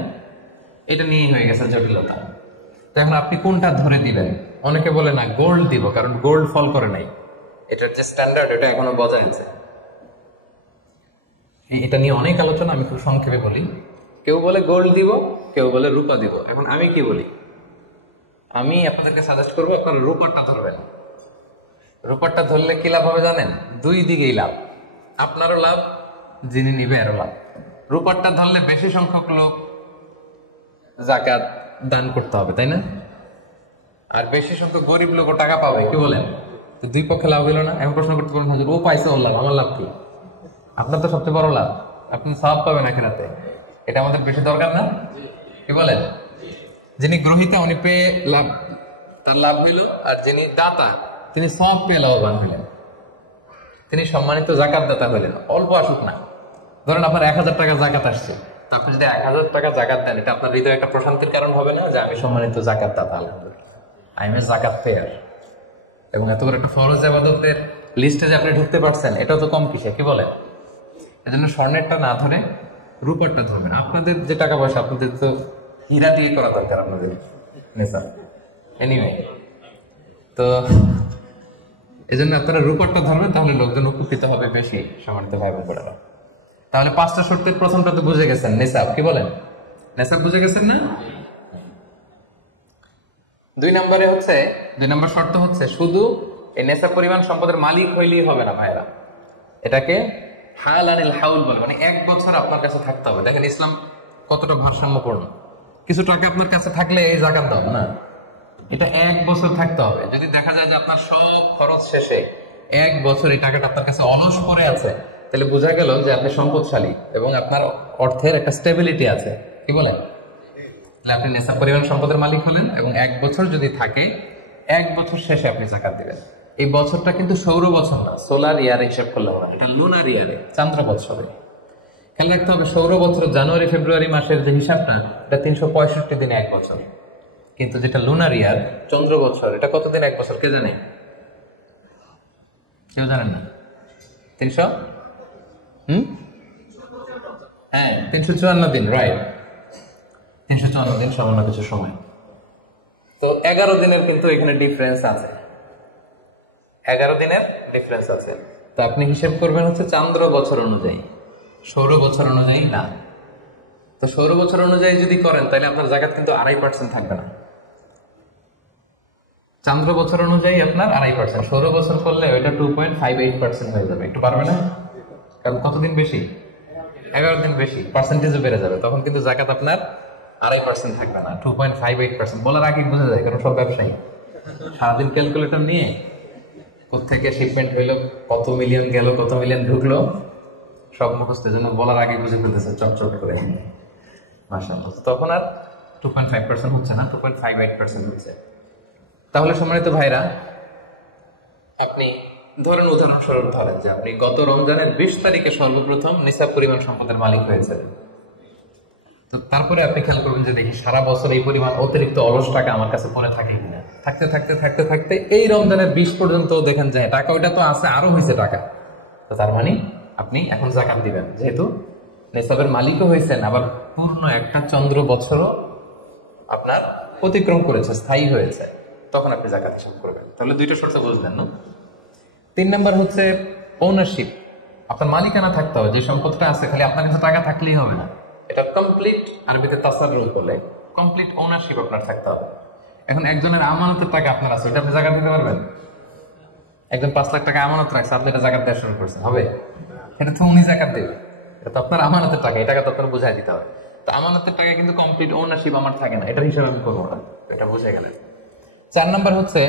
এটা নিয়েই হয়ে গেছে জটিলতা। তো এখন আপনি কোনটা ধরে দিবেন? অনেকে বলে না গোল্ড দিব, কারণ গোল্ড ফল করে নাই, এটার যে স্ট্যান্ডার্ড এটা এখনো বজায় আছে। এটা নিয়ে অনেক আলোচনা, আমি খুব সংক্ষেপে বলি। কেউ বলে গোল্ড দিব, কেউ বলে রূপা দিব। এখন আমি কি বলি? আমি আপনাদেরকে সাজেস্ট করবো আপনারা রূপারটা ধরবেন। রূপারটা ধরলে কি লাভ হবে জানেন? 2 দিকেই লাভ, আপনারও লাভ, যিনি নিবে এরও লাভ। রূপারটা ধরলে বেশি সংখ্যক লোক জাকাত দান করতে হবে, তাই না? আর বেশি সংখ্যক গরিব লোকও টাকা পাবে, কি বলেন? তো 2 পক্ষে লাভ হলো না? এখন প্রশ্ন করতে পারেন, হুজুর ও পাইছে ওর লাভ, আমার লাভ কি? আপনার তো সবচেয়ে বড় লাভ, আপনি সওয়াব পাবেন আখিরাতে। এটা আমাদের বেশি দরকার না? কি বলেন? যিনি গ্রহীতা উনি পেয়ে লাভ, তার লাভ হইল, আর যিনি দাতা তিনি সওয়াব পেয়ে লাভবান হইলেন, তিনি সম্মানিত জাকাত দাতা হইলেন। অল্প আসুক না, ধরেন আপনার 1000 টাকা জাকাত আসছে, তো আপনি যদি 1000 টাকা জাকাত দেন, এটা আপনার হৃদয়ে একটা প্রশান্তির কারণ হবে না যে আমি সম্মানিত জাকাত দাতা, আলহামদুলিল্লাহ, আই এম এ জাকাত পেয়ার। এবং এত বড় একটা ফরজ ইবাদতের লিস্টে যে আপনি ঢুকতে পারছেন, এটাও তো কম কিসে, কি বলেন? এজন্য স্বর্ণেরটা না ধরে রূপারটা ধরবেন। আপনাদের যে টাকা পয়সা, আপনাদের তো হীরা দিয়ে করা দরকার আপনাদের নেশা। এনিওয়ে, তো এজন্য আপনারা রূপারটা ধরবেন, তাহলে লোকজন উপকৃত হবে বেশি, সম্মানিত ভাই বোনেরা। তাহলে 5টা শর্তের প্রথমটা তো বুঝে গেছেন, নেশাব, কি বলেন? নেশাব বুঝে গেছেন না? 2 নম্বর শর্ত হচ্ছে শুধু এই নেশাব পরিমাণ সম্পদের মালিক হইলেই হবে না ভাইরা, এটাকে হালানিল হাউল বলে, মানে 1 বছর আপনার কাছে থাকতে হবে। দেখেন ইসলাম কতটা ভারসাম্যপূর্ণ। কিছু টাকা আপনার কাছে থাকলে এই জাকাত দাও না, এটা 1 বছর থাকতে হবে। যদি দেখা যায় যে আপনার সব খরচ শেষে 1 বছর এই টাকাটা আপনার কাছে অলস পড়ে আছে, তাহলে বোঝা গেল যে আপনি সম্পদশালী এবং আপনার অর্থের একটা স্টেবিলিটি আছে, কি বলেন? তাহলে আপনি নেশাব পরিমাণ সম্পদের মালিক হলেন, এবং 1 বছর যদি থাকে, 1 বছর শেষে আপনি জাকাত দিবেন। এই বছরটা কিন্তু সৌর বছর না, সোলার ইয়ারে হিসাব করলে হবে, এটা লুনার ইয়ারে, চান্দ্র বছরে। খেয়াল রাখতে হবে সৌর বছর জানুয়ারি ফেব্রুয়ারি মাসের যে হিসাবটা এটা 365 দিনে 1 বছর, কিন্তু যেটা লুনার ইয়ার চন্দ্র বছর এটা কতদিন 1 বছর কে জানে? কেউ জানেন না? 300 হ্যাঁ 354 দিন, রাইট, 354 দিন সামান্য কিছু সময়। তো 11 দিনের কিন্তু এখানে ডিফারেন্স আছে, 11 দিনের ডিফারেন্স আছে। তো আপনি হিসেব করবেন হচ্ছে চান্দ্র বছর অনুযায়ী, সৌর বছর অনুযায়ী না। তো সৌর বছর অনুযায়ী যদি করেন তাহলে আপনার জাকাত কিন্তু 2.5% থাকবে না। চান্দ্র বছর অনুযায়ী আপনার 2.5%, সৌর বছর করলে ওইটা 2.58% হয়ে যাবে। একটু পারবে না? কারণ কতদিন বেশি? 11 দিন বেশি, পার্সেন্টেজও বেড়ে যাবে। তখন কিন্তু জাকাত আপনার 2.5% থাকবে না, 2.58%। বলার আগে বোঝা যায়, কারণ সব ব্যবসায়ী সারাদিন ক্যালকুলেটর নিয়ে কোথেকে শিপমেন্ট হইলো, কত মিলিয়ন গেল, কত মিলিয়ন ঢুকলো, সব মুখস্থের জন্য বলার আগে বুঝে ফেলতেছে চটচট করে। মাশাআল্লাহ, তখন আর 2.5% হচ্ছে না, 2.58% হচ্ছে। তাহলে সম্মানিত ভাইরা, আপনি ধরেন, উদাহরণস্বরূপ ধরেন যে আপনি গত রমজানের 20 তারিখে সর্বপ্রথম নিসাব পরিমাণ সম্পদের মালিক হয়েছে। তো তারপরে আপনি খেয়াল করবেন যে দেখি সারা বছর এই পরিমাণ অতিরিক্ত অলস টাকা আমার কাছে পড়ে থাকে কিনা। থাকতে থাকতে থাকতে থাকতে এই রমজানের 20 পর্যন্ত দেখেন যে টাকা ওইটা তো আছে, আরো হয়েছে টাকা। তো তার মানে আপনি এখন জাকাত দিবেন, যেহেতু নিসাবের মালিকও হয়েছেন, আবার পূর্ণ একটা চন্দ্র বছরও আপনার অতিক্রম করেছে, স্থায়ী হয়েছে, তখন আপনি জাকাত হিসাব করবেন। তাহলে দুইটা শর্ত বুঝলেন না? 3 নাম্বার হচ্ছে ওনারশিপ, আপনার মালিকানা থাকতে হবে। যে সম্পদটা আছে খালি আপনার কাছে টাকা থাকলেই হবে না, এটা কমপ্লিট, আরবিতে তাসাররুফ বলে, কমপ্লিট ওনারশিপ আপনার থাকতে হবে। এখন একজনের আমানতের টাকা আপনার আছে, এটা আপনি জাকাত দিতে পারবেন? একজন 5 লাখ টাকা আমানত রাখছে, আপনি এটা জাকাত দেওয়া শুরু করছেন, হবে? এটা তো উনি জাকাত দেবে, এটা তো আপনার আমানতের টাকা, এই টাকা তো আপনার বুঝাই দিতে হবে। তো আমানতের টাকা কিন্তু কমপ্লিট ওনারশিপ আমার থাকে না, এটার হিসাব আমি করবো না, এটা বুঝে গেলেন। 4 নাম্বার হচ্ছে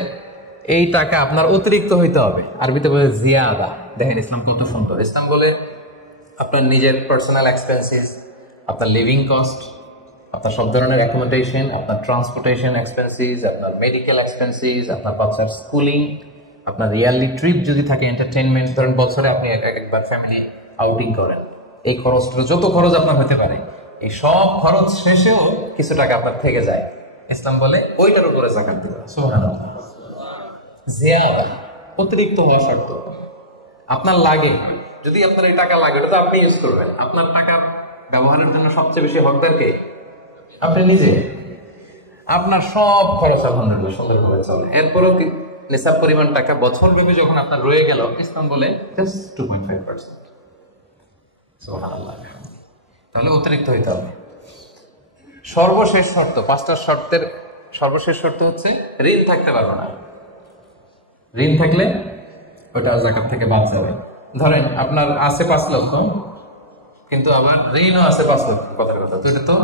এই টাকা আপনার অতিরিক্ত হইতে হবে, আরবিতে বলে জিয়াদা। দেখেন ইসলাম কত সুন্দর, ইসলাম বলে আপনার নিজের পার্সোনাল এক্সপেন্সিস, আপনার লিভিং কস্ট, আপনার সব ধরনের অ্যাকোমোডেশন, আপনার ট্রান্সপোর্টেশন এক্সপেন্সিস, আপনার মেডিকেল এক্সপেন্সিস, আপনার বাচ্চার স্কুলিং, আপনার ইয়ারলি ট্রিপ যদি থাকে, এন্টারটেইনমেন্ট, ধরেন বছরে আপনি একবার ফ্যামিলি আউটিং করেন, এই খরচটা, যত খরচ আপনার হতে পারে, এই সব খরচ শেষেও কিছু টাকা আপনার থেকে যায়, ইসলাম বলে ওইটার উপরে জাকাত দিতে হবে। সুবহানাল্লাহ, জিয়াদা, অতিরিক্ত হওয়া শর্ত। আপনার লাগে, যদি আপনার এই টাকা লাগে, এটা তো আপনি ইউজ করবেন। আপনার টাকা ব্যবহারের জন্য সবচেয়ে বেশি হকদার কে? আপনি নিজে। আপনার সব খরচ আলহামদুলিল্লাহ সুন্দরভাবে চলে, এরপরেও নিসাব পরিমাণ টাকা বছর ব্যাপী যখন আপনার রয়ে গেল, ইসলাম বলে জাস্ট 2.5%। সুবহানাল্লাহ, তাহলে অতিরিক্ত হইতে হবে। সর্বশেষ শর্ত, 5টা শর্তের সর্বশেষ শর্ত হচ্ছে ঋণ থাকতে পারবে না। ঋণ থাকলে ওটা জাকাত থেকে বাদ যাবে। ধরেন আপনার আছে 5 লক্ষ, কিন্তু আবার ঋণও আছে 5 লক্ষ, কথার কথা, তো এটা তো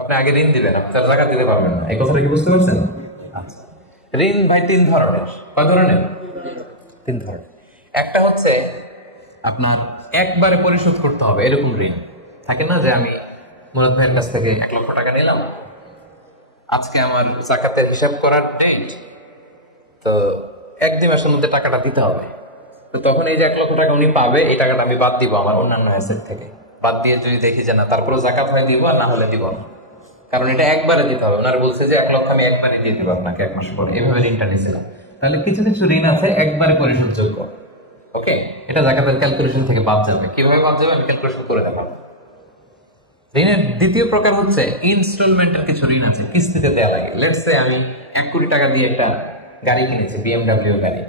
আপনি আগে ঋণ দিবেন, আপনি তার জাকাত দিতে পারবেন না, এই কথাটা কি বুঝতে পারছেন? আচ্ছা, ঋণ ভাই 3 ধরনের। কয় ধরনের? 3 ধরনের। একটা হচ্ছে আপনার একবারে পরিশোধ করতে হবে, এরকম ঋণ থাকে না, যে আমি মুরাদ ভাইয়ের কাছ থেকে 1 লক্ষ টাকা নিলাম, আজকে আমার জাকাতের হিসাব করার ডেট, তো 1-2 মাসের মধ্যে টাকাটা দিতে হবে। তো তখন এই যে 1 লক্ষ টাকা উনি পাবে, এই টাকাটা আমি বাদ দিব আমার অন্যান্য অ্যাসেট থেকে, বাদ দিয়ে যদি দেখি যে না, তারপরে জাকাত হয় দিব, আর না হলে দিব না, কারণ এটা একবারে দিতে হবে। ওনারা বলছে যে 1 লক্ষ আমি একবারে দিয়ে দেবো আপনাকে 1 মাস পরে, এইভাবে ঋণটা নিয়েছিলাম। তাহলে কিছু কিছু ঋণ আছে একবারে পরিশোধযোগ্য, ওকে, এটা জাকাতের ক্যালকুলেশন থেকে বাদ যাবে। কিভাবে বাদ যাবে আমি ক্যালকুলেশন করে দেখাবো। ঋণের দ্বিতীয় প্রকার হচ্ছে ইনস্টলমেন্টের কিছু ঋণ আছে, কিস্তিতে দেওয়া লাগে। লেটস সে আমি 1 কোটি টাকা দিয়ে একটা গাড়ি কিনেছি, BMW গাড়ি,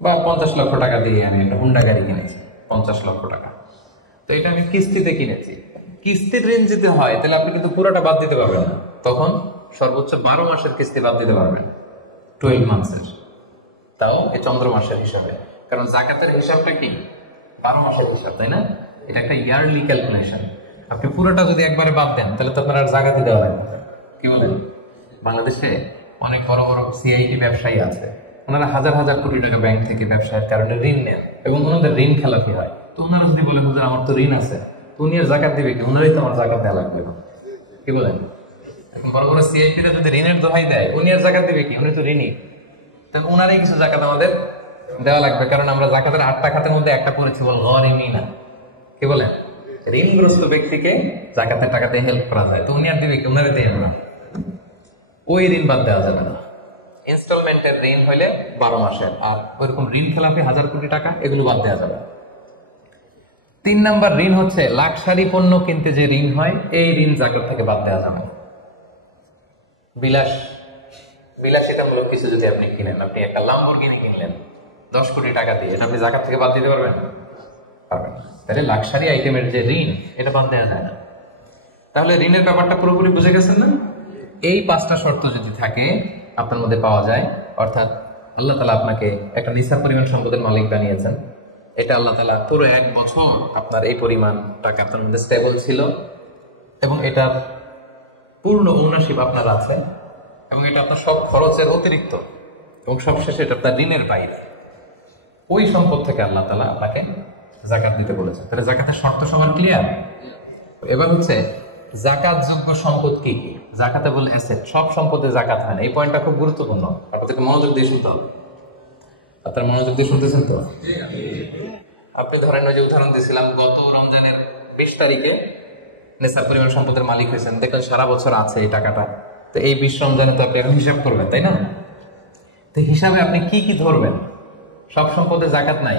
বা 50 লক্ষ টাকা দিয়ে আমি একটা হুন্ডা গাড়ি কিনেছি, 50 লক্ষ টাকা। তো এটা আমি কিস্তিতে কিনেছি। কিস্তির ঋণ যদি হয় তাহলে আপনি কিন্তু পুরোটা বাদ দিতে পারবেন না, তখন সর্বোচ্চ 12 মাসের কিস্তি বাদ দিতে পারবেন, 12 মান্থসের, তাও এই চন্দ্র মাসের হিসাবে। কারণ জাকাতের হিসাবটা কি 12 মাসের হিসাব, তাই না? এটা একটা ইয়ারলি ক্যালকুলেশন। আপনি পুরোটা যদি একবারে বাদ দেন তাহলে তো আপনার আর জাকাতই দেওয়া লাগবে। কি বলেন? বাংলাদেশে অনেক বড় বড় সিআইটি ব্যবসায়ী আছে, ওনারা হাজার হাজার কোটি টাকা ব্যাংক থেকে ব্যবসার কারণে ঋণ নেন, এবং ওনাদের ঋণ খেলাপি হয়। তো ওনারা যদি বলে হুজুর আমার তো ঋণ আছে, তো উনি আর জাকাত দিবে কি? ওনারই তো আমার জাকাত দেওয়া লাগবে না। কি বলেন? এখন বড় বড় সিআইপিরা যদি ঋণের দোহাই দেয়, উনি আর জাকাত দিবে কি? উনি তো ঋণী, তো ওনারই কিছু জাকাত আমাদের দেওয়া লাগবে, কারণ আমরা জাকাতের 8টা খাতের মধ্যে একটা করেছি, বল গরিমি না। কি বলেন? ঋণগ্রস্ত ব্যক্তিকে জাকাতের টাকাতে হেল্প করা যায়, তো উনি আর দিবে কি? উনারে দিয়ে না, ওই ঋণ বাদ দেওয়া যাবে না। ইনস্টলমেন্টের ঋণ হইলে 12 মাসের, আর ওইরকম ঋণ খেলাপি 1000 কোটি টাকা, এগুলো বাদ দেওয়া যাবে। 3 নাম্বার ঋণ হচ্ছে লাক্সারি পণ্য কিনতে যে ঋণ হয়, এই ঋণ জাকাত থেকে বাদ দেওয়া যাবে। বিলাসিতামূলক কিছু যদি আপনি কিনেন, আপনি একটা লাম্বরগিনি কিনলেন 10 কোটি টাকা দিয়ে, এটা আপনি জাকাত থেকে বাদ দিতে পারবেন? পারবেন। তাহলে লাক্সারি আইটেমের যে ঋণ, এটা বাদ দেওয়া যায় না। তাহলে ঋণের ব্যাপারটা পুরোপুরি বুঝে গেছেন না? এই 5টা শর্ত যদি থাকে আপনার মধ্যে পাওয়া যায়, অর্থাৎ আল্লাহ তাআলা আপনাকে একটা নিসাব পরিমাণ সম্পদের মালিক বানিয়েছেন, এটা আল্লাহ তাআলা পুরো 1 বছর আপনার এই পরিমাণ টাকা আপনার মধ্যে স্টেবল ছিল, এবং এটার পূর্ণ ওনারশিপ আপনার আছে, এবং এটা আপনার সব খরচের অতিরিক্ত, এবং সবশেষে এটা আপনার ঋণের বাইরে। ওই সম্পদ থেকে আল্লাহ তাআলা আপনাকে জাকাত দিতে বলেছেন। তাহলে জাকাতের শর্ত সমান ক্লিয়ার? এবার হচ্ছে জাকাত যোগ্য সম্পদ কি কি? জাকাতে বলে অ্যাসেট, সব সম্পদে জাকাত হয় না। এই পয়েন্টটা খুব গুরুত্বপূর্ণ, আপনাদেরকে মনোযোগ দিয়ে শুনতে হবে। আপনারা মনোযোগ দিয়ে শুনতেছেন তো? আপনি ধরেন ওই যে উদাহরণ দিয়েছিলাম, গত রমজানের 20 তারিখে নেশার পরিমাণ সম্পদের মালিক হয়েছেন, দেখলেন সারা বছর আছে এই টাকাটা, তো এই 20 রমজানে তো আপনি এখন হিসাব করবেন, তাই না? তো হিসাবে আপনি কি কি ধরবেন? সব সম্পদে জাকাত নাই।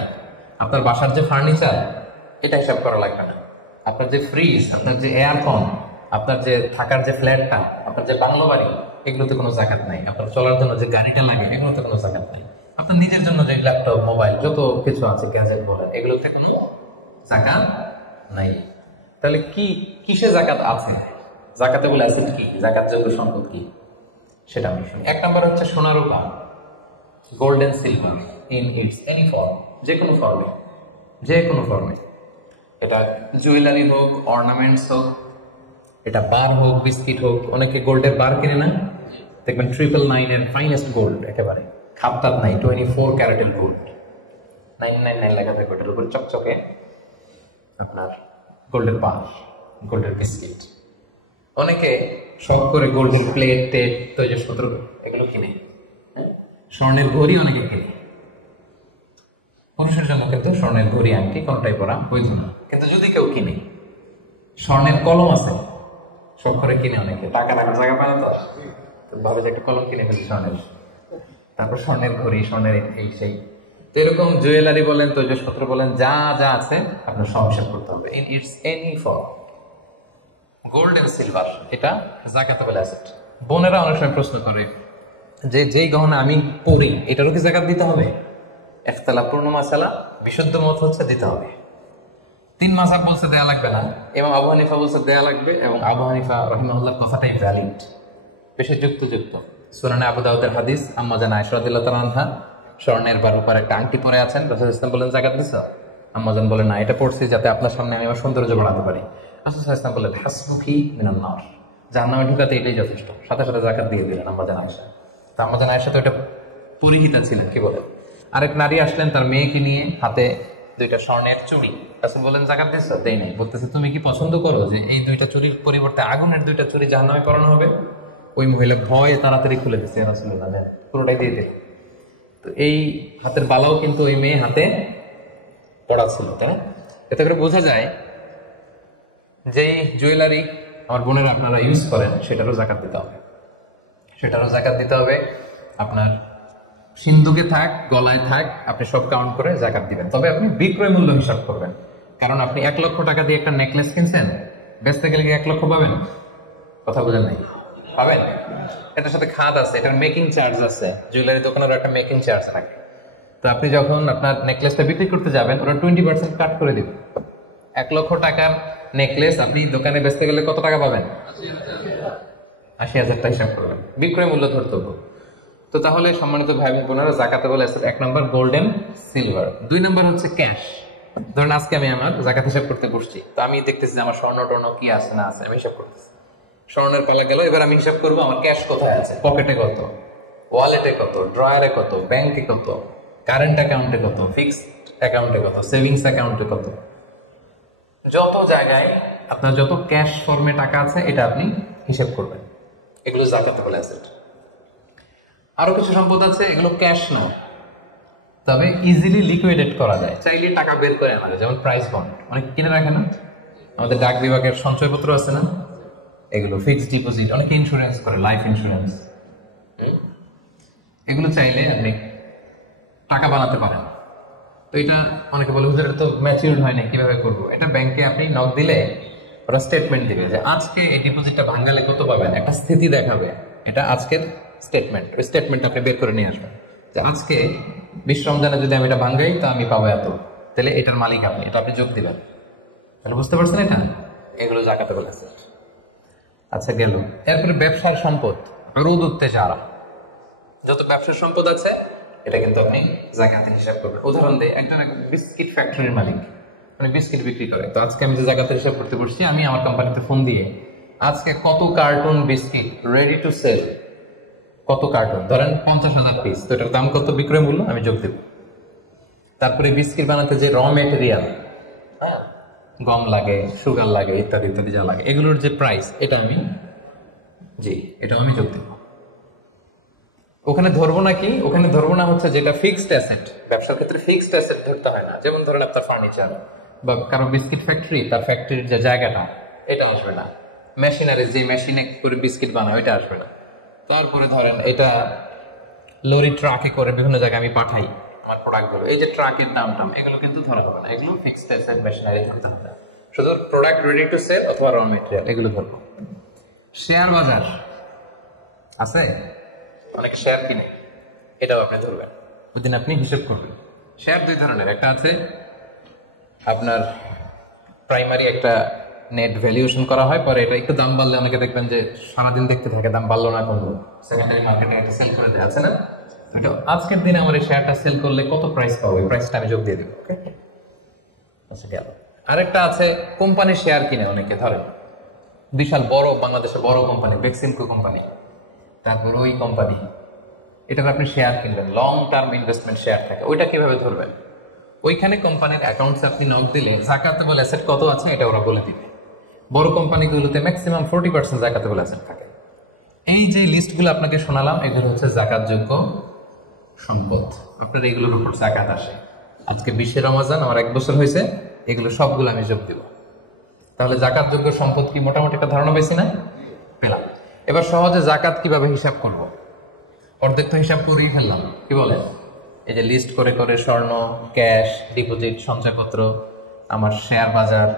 আপনার বাসার যে ফার্নিচার, এটা হিসাব করা লাগবে না। আপনার যে ফ্রিজ, আপনার যে এয়ারকন, আপনার যে থাকার যে ফ্ল্যাটটা, আপনার যে বাংলো বাড়ি, এগুলোতে কোনো জাকাত নাই। আপনার চলার জন্য যে গাড়িটা লাগে, এগুলোতে কোনো জাকাত নাই। আপনার নিজের জন্য যে ল্যাপটপ, মোবাইল, যত কিছু আছে, গ্যাজেট বলেন, এগুলোতে কোনো জাকাত নাই। তাহলে কি কিসে জাকাত আছে? জাকাতে বলে অ্যাসেট কি, জাকাত যোগ্য সম্পদ কি, সেটা আমি শুনি। 1 নম্বর হচ্ছে সোনা রূপা, gold and silver in its any form, যে কোনো ফর্মে, যে কোনো ফর্মে। এটা জুয়েলারি হোক, অর্নামেন্টস হোক, এটা বার হোক, বিস্কিট হোক। অনেকে গোল্ডের বার কিনে না, দেখবেন 999 এর ফাইনেস্ট গোল্ড, একেবারে খাপতাপ নাই, 24 ক্যারেটের গোল্ড, 999 লেখা থাকে ওটার উপর চকচকে আপনার গোল্ডের বার, গোল্ডের বিস্কিট। অনেকে শখ করে গোল্ডের প্লেট, টেপ, তৈজসপত্র এগুলো কিনে। স্বর্ণের ঘড়ি অনেকে কিনে, পুরুষের জন্য কিন্তু স্বর্ণের ঘড়ি, আংটি কোনটাই পরা বৈধ না। কিন্তু যদি কেউ কিনে, স্বর্ণের কলম আছে, শখ করে কিনে অনেকে, টাকা রাখার জায়গা পায় না, তো ভাবে যে একটা কলম কিনে ফেলি স্বর্ণের, তারপর স্বর্ণের ঘড়ি, স্বর্ণের এই সেই, তো এরকম জুয়েলারি বলেন, তৈজসপত্র বলেন, যা যা আছে আপনার সব হিসাব করতে হবে in its any form. Gold and silver, এটা জাকাতেবল অ্যাসেট। বোনেরা অনেক সময় প্রশ্ন করে যে যেই গহনা আমি পরি, এটারও কি জাকাত দিতে হবে? ইখতিলাফ পূর্ণ মাসালা, বিশুদ্ধ মত হচ্ছে দিতে হবে। 3 মাযহাব বলছে দেয়া লাগবে না, ইমাম আবু হানিফা বলছে দেয়া লাগবে, এবং আবু হানিফা রাহিমাহুল্লাহ কথাটাই ভ্যালিড, বেশি যুক্ত। সুনানে আবু দাউদের হাদিস, আম্মা জান আয়েশা রাদিয়াল্লাহু তাআলা আনহা স্বর্ণের বার উপর একটা আংটি পরে আছেন, রাসূল ইসলাম বলেন জাকাত দিছো? আম্মা জান বলে না, এটা পড়ছি যাতে আপনার সামনে আমি আমার সৌন্দর্য বাড়াতে পারি। রাসূল ইসলাম বললেন হাসবুকি মিনান নার, জাহান্নামে ঢুকাতে এটাই যথেষ্ট। সাথে সাথে জাকাত দিয়ে দিলেন আম্মা জান আয়েশা। তো আম্মা জান আয়েশা তো এটা পরিহিতা ছিলেন, কি বলে। আরেক নারী আসলেন তার মেয়েকে নিয়ে, হাতে 2টা স্বর্ণের চুড়ি, রাসূল বলেন জাকাত দিছো? দেই নাই। বলতেছে তুমি কি পছন্দ করো যে এই 2টা চুড়ির পরিবর্তে আগুনের 2টা চুড়ি জাহান্নামে পরানো হবে? ওই মহিলা ভয়ে তাড়াতাড়ি খুলে দিচ্ছে, রাসূলুল্লাহ নেন, পুরোটাই দিয়ে দিল। তো এই হাতের বালাও কিন্তু ওই মেয়ে হাতে পড়া ছিল, তাই না? এতে করে বোঝা যায় যে জুয়েলারি আমার বোনেরা আপনারা ইউজ করেন, সেটারও জাকাত দিতে হবে, সেটারও জাকাত দিতে হবে। আপনার সিন্ধুকে থাক, গলায় থাক, আপনি সব কাউন্ট করে জাকাত দিবেন। তবে আপনি বিক্রয় মূল্য হিসাব করবেন, কারণ আপনি 1 লক্ষ টাকা দিয়ে একটা নেকলেস কিনছেন, বেচতে গেলে কি 1 লক্ষ পাবেন? কথা বোঝেন নাই? পাবেন। এটার সাথে খাদ আছে, এটার মেকিং চার্জ আছে, জুয়েলারি দোকানের একটা মেকিং চার্জ থাকে। তো আপনি যখন আপনার নেকলেসটা বিক্রি করতে যাবেন, ওরা 20% কাট করে দিবে। 1 লক্ষ টাকার নেকলেস আপনি দোকানে বেচতে গেলে কত টাকা পাবেন? 80,000 টাকা হিসাব করবেন, বিক্রয় মূল্য ধরতে হবে। তো তাহলে সম্মানিত ভাই বোনেরা, জাকাতেবল অ্যাসেট 1 নম্বর গোল্ডেন সিলভার। 2 নম্বর হচ্ছে ক্যাশ। ধরুন আজকে আমি আমার জাকাত হিসাব করতে বসছি, তো আমি দেখতেছি আমার স্বর্ণ টর্ণ কি আছে না আছে, আমি হিসাব করতেছি। স্বর্ণের পালা গেল, এবার আমি হিসাব করবো আমার ক্যাশ কোথায় আছে, পকেটে কত, ওয়ালেটে কত, ড্রয়ারে কত, ব্যাংকে কত, কারেন্ট অ্যাকাউন্টে কত, ফিক্সড অ্যাকাউন্টে কত, সেভিংস অ্যাকাউন্টে কত, যত জায়গায় আপনার যত ক্যাশ ফর্মে টাকা আছে এটা আপনি হিসাব করবেন। এগুলো জাকাতেবল অ্যাসেট। আরো কিছু সম্পদ আছে, এগুলো ক্যাশ না, তবে ইজিলি লিকুইডেট করা যায়, চাইলে টাকা বের করে আনা যায়, যেমন প্রাইস বন্ড। অনেক কিনে রাখে না, আমাদের ডাক বিভাগের সঞ্চয়পত্র আছে না, এগুলো ফিক্সড ডিপোজিট, অনেকে ইন্স্যুরেন্স করে, লাইফ ইন্স্যুরেন্স, এগুলো চাইলে আপনি টাকা বানাতে পারেন। তো এটা অনেকে বলে হুজুর এটা তো ম্যাচিউরড হয় না, কিভাবে করবো? এটা ব্যাংকে আপনি নক দিলে ওরা স্টেটমেন্ট দিবে যে আজকে এই ডিপোজিটটা ভাঙালে কত পাবেন, একটা স্থিতি দেখাবে, এটা আজকের স্টেটমেন্ট। ওই স্টেটমেন্ট আপনি বের করে নিয়ে আসবেন যে আজকে 20 রমজানে যদি আমি এটা ভাঙাই তো আমি পাবো এত, তাহলে এটার মালিক আপনি, এটা আপনি যোগ দিবেন। তাহলে বুঝতে পারছেন এটা, এগুলো জাকাতে বলেছে। আচ্ছা গেল। এরপরে ব্যবসার সম্পদ, রুদ উত্তেজারা, যত ব্যবসার সম্পদ আছে এটা কিন্তু আপনি জাকাতে হিসাব করবেন। উদাহরণ দেয়, একজন বিস্কিট ফ্যাক্টরির মালিক, মানে বিস্কিট বিক্রি করে। তো আজকে আমি যে জাকাতের হিসাব করতে বসছি, আমি আমার কোম্পানিতে ফোন দিয়ে আজকে কত carton biscuit ready to sell, কত কার্টুন, ধরেন 50,000 পিস, তো এটার দাম কত, বিক্রয় মূল্য আমি যোগ দেব। তারপরে বিস্কিট বানাতে যে র মেটেরিয়াল, হ্যাঁ, গম লাগে, সুগার লাগে, ইত্যাদি ইত্যাদি যা লাগে, এগুলোর যে প্রাইস, এটা আমি এটা আমি যোগ দেব। ওখানে ধরবো না কি, ওখানে ধরবো না হচ্ছে যেটা ফিক্সড অ্যাসেট। ব্যবসার ক্ষেত্রে ফিক্সড অ্যাসেট ধরতে হয় না। যেমন ধরেন আপনার ফার্নিচার বা কারো বিস্কিট ফ্যাক্টরি, তার ফ্যাক্টরির যে জায়গাটা, এটা আসবে না। মেশিনারি, যে মেশিনে করে বিস্কিট বানায়, ওইটা আসবে না। তারপরে ধরেন এটা লরি ট্রাকে করে বিভিন্ন জায়গায় আমি পাঠাই আমার প্রোডাক্টগুলো, এই যে ট্রাকের নামটাম, এগুলো কিন্তু ধরা হবে না। এগুলো ফিক্সড অ্যাসেট, মেশিনারি ধরতে হবে না। শুধু প্রোডাক্ট রেডি টু সেল অথবা র মেটেরিয়াল, এগুলো ধরবো। শেয়ার বাজার আছে, অনেক শেয়ার কিনে, এটাও আপনি ধরবেন, ওই দিন আপনি হিসেব করবেন। শেয়ার দুই ধরনের, একটা আছে আপনার প্রাইমারি, একটা নেট ভ্যালুয়েশন করা হয়, পরে এটা একটু দাম বাড়লে অনেকে দেখবেন যে সারাদিন দেখতে থাকে দাম বাড়লো না কমলো, সেকেন্ডারি মার্কেটে এটা সেল করে দেওয়া আছে না। আজকের দিনে আমার এই শেয়ারটা সেল করলে কত প্রাইস পাবো, এই প্রাইসটা আমি যোগ দিয়ে দেবো। আচ্ছা গেল। আরেকটা আছে কোম্পানির শেয়ার কিনে অনেকে, ধরেন বিশাল বড় বাংলাদেশের বড় কোম্পানি, বেক্সিমকো কোম্পানি, তারপর ওই কোম্পানি, এটার আপনি শেয়ার কিনবেন, লং টার্ম ইনভেস্টমেন্ট শেয়ার থাকে, ওইটা কিভাবে ধরবেন? ওইখানে কোম্পানির অ্যাকাউন্টসে আপনি নক দিলে জাকাতেবল অ্যাসেট কত আছে এটা ওরা বলে দিবে। বড় কোম্পানিগুলোতে ম্যাক্সিমাম 40% জাকাতেবল অ্যাসেট থাকে। এই যে লিস্টগুলো আপনাকে শোনালাম, এগুলো হচ্ছে জাকাতযোগ্য সম্পদ, আপনার এগুলোর উপর জাকাত আসে। আজকে 20 রমজান, আমার 1 বছর হয়েছে, এগুলো সবগুলো আমি যোগ দিব। তাহলে জাকাতযোগ্য সম্পদ কি, মোটামুটি একটা ধারণা পেয়েছি না? পেলাম। এবার সহজে জাকাত কিভাবে হিসাব করব? অর্ধেক তো হিসাব করেই ফেললাম, কি বলে? এই যে লিস্ট করে করে স্বর্ণ, ক্যাশ, ডিপোজিট, সঞ্চয়পত্র, আমার শেয়ার বাজার,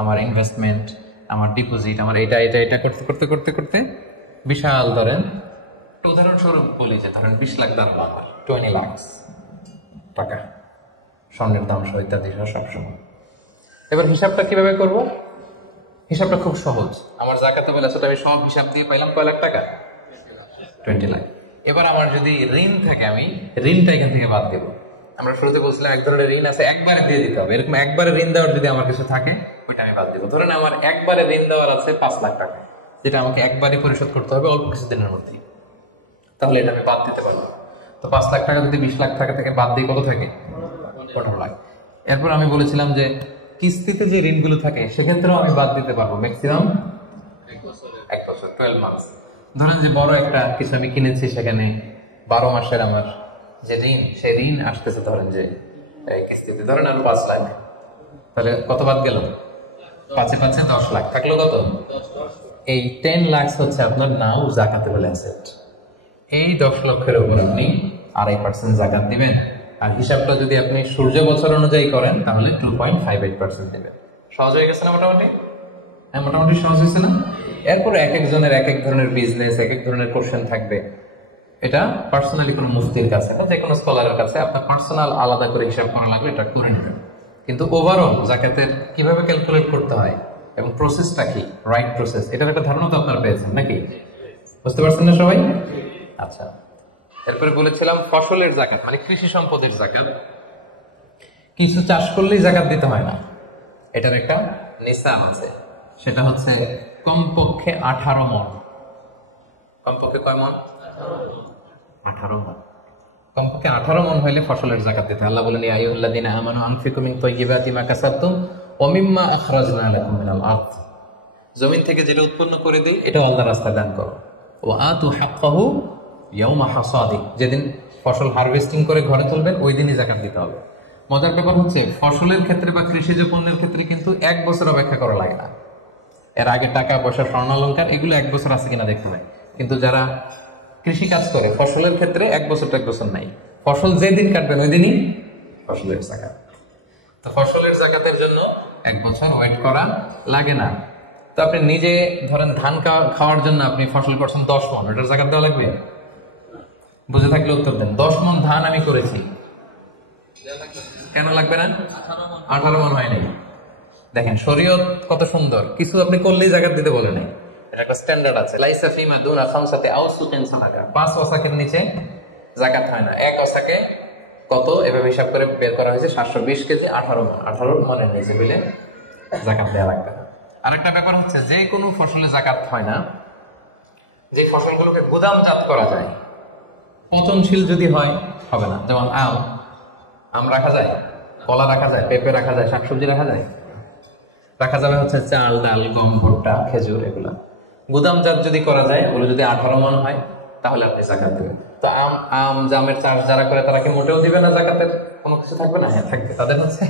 আমার ইনভেস্টমেন্ট, আমার ডিপোজিট, আমার এটা এটা এটা করতে করতে করতে করতে বিশাল, ধরেন উদাহরণস্বরূপ বলি যে ধরেন 20 লাখ দাম হয়, 20 লাখ টাকা, স্বর্ণের দাম সহ ইত্যাদি সহ সবসময়। এবার হিসাবটা কিভাবে করব? হিসাবটা খুব সহজ। আমার জাকাতেবল অ্যাসেট আমি সব হিসাব দিয়ে পাইলাম কয় লাখ টাকা? 20 লাখ। এবার আমার যদি ঋণ থাকে, আমি ঋণটা এখান থেকে বাদ দেবো। আমরা শুরুতে বলছিলাম এক ধরনের ঋণ আছে একবারে দিয়ে দিতে হবে, এরকম একবারে ঋণ দেওয়ার যদি আমার কাছে থাকে, ওইটা আমি বাদ দেবো। ধরেন আমার একবারে ঋণ দেওয়ার আছে 5 লাখ টাকা, যেটা আমাকে একবারে পরিশোধ করতে হবে অল্প কিছুদিনের মধ্যেই, তাহলে এটা আমি বাদ দিতে পারবো। তো 5 লাখ টাকা যদি 20 লাখ টাকা থেকে বাদ দিয়ে কত থাকে? 15 লাখ। এরপর আমি বলেছিলাম যে কিস্তিতে যে ঋণগুলো থাকে সেক্ষেত্রেও আমি বাদ দিতে পারবো ম্যাক্সিমাম 1 বছর, 12 মাস। ধরেন যে বড় একটা কিছু আমি কিনেছি, সেখানে 12 মাসের আমার যে ঋণ, সেই ঋণ আসতেছে ধরেন যে কিস্তিতে, ধরেন আর 5 লাখ, তাহলে কত বাদ গেল? 5 এ 10 লাখ, থাকলো কত? এই 10 লাখ হচ্ছে আপনার নাও জাকাতেবল অ্যাসেট। এই 10 লক্ষের উপর আপনি 2.5% জাকাত দিবেন। আর হিসাবটা যদি আপনি সূর্য বছর অনুযায়ী করেন তাহলে 2.58% দিবেন। সহজ হয়ে গেছে না মোটামুটি? হ্যাঁ, মোটামুটি সহজ হয়েছে না? এরপরে এক একজনের এক এক ধরনের বিজনেস, এক এক ধরনের কোশ্চেন থাকবে। এটা পার্সোনালি কোনো মুফতির কাছে বা যে কোনো স্কলারের কাছে আপনার পার্সোনাল আলাদা করে হিসাব করা লাগবে, এটা করে নেবেন। কিন্তু ওভারঅল জাকাতের কিভাবে ক্যালকুলেট করতে হয় এবং প্রসেসটা কি, রাইট প্রসেস, এটার একটা ধারণা তো আপনারা পেয়েছেন নাকি? বুঝতে পারছেন না সবাই? আচ্ছা, এরপরে বলেছিলাম ফসলের জাকাত, মানে কৃষি সম্পদের জাকাত। কিছু চাষ করলেই জাকাত দিতে হয় না, এটার একটা নিসাব আছে, সেটা হচ্ছে কমপক্ষে 18 মণ। কমপক্ষে কয় মণ? 18 মণ। কমপক্ষে 18 মণ হইলে ফসলের জাকাত দিতে। আল্লাহ বলেন, ইয়া আইয়ুহাল্লাযীনা আমানু আনফিকু মিন তাইয়্যিবাতি মা কাসাবতুম ওয়া মিম্মা আখরাজনা লাকুম মিনাল আরদ। জমিন থেকে যেটা উৎপন্ন করে দেই এটা আল্লাহর রাস্তায় দান করো। ওয়া আতু হাক্কাহু ইয়াওমা হাসাদি, যেদিন ফসল হারভেস্টিং করে ঘরে তুলবেন ওই দিনই জাকাত দিতে হবে। মজার ব্যাপার হচ্ছে ফসলের ক্ষেত্রে বা কৃষিজ পণ্যের ক্ষেত্রে কিন্তু 1 বছর অপেক্ষা করা লাগে না। এর আগে টাকা পয়সা স্বর্ণালঙ্কার এগুলো 1 বছর আছে কিনা দেখতে হয়, কিন্তু যারা কৃষি কাজ করে ফসলের ক্ষেত্রে 1 বছর 1 বছর নাই, ফসল যেদিন কাটবেন ওই দিনই ফসলের জাকাত। তো ফসলের জাকাতের জন্য 1 বছর ওয়েট করা লাগে না। তো আপনি নিজে ধরেন ধান খাওয়ার জন্য আপনি ফসল করছেন 10 মণ, ওটার জাকাত দেওয়া লাগবে? বুঝে থাকলে উত্তর দেন। 10 মণ ধান আমি করেছি, কেন লাগবে না? 18 মণ হয়নি। দেখেন শরীয়ত কত সুন্দর, কিছু আপনি করলেই জাকাত দিতে বলে নাই, এটা একটা স্ট্যান্ডার্ড আছে। লাইসা ফিমা দুনা খামসাতে আও সুকিন সাদাকা, 5 ওয়াসাকের নিচে জাকাত হয় না। 1 ওয়াসাকে কত এভাবে হিসাব করে বের করা হয়েছে 720 কেজি, 18 মণ। 18 মণের নিচে হইলে জাকাত দেওয়া লাগবে না। আরেকটা ব্যাপার হচ্ছে যে কোনো ফসলে জাকাত হয় না যে ফসলগুলোকে গুদামজাত করা যায়, পচনশীল যদি হয় হবে না। যেমন আম রাখা যায়, কলা রাখা যায়, পেঁপে রাখা যায়, শাকসবজি রাখা যায়, রাখা যাবে হচ্ছে চাল, ডাল, গম, ভুট্টা, খেজুর, এগুলা গুদামজাত যদি করা যায়, ওগুলো যদি 18 মণ হয় তাহলে আপনি জাকাত দেবেন। তো আম জামের চাষ যারা করে তারা কি মোটেও দিবে না জাকাতের কোনো কিছু থাকবে না? হ্যাঁ থাকবে। তাদের হচ্ছে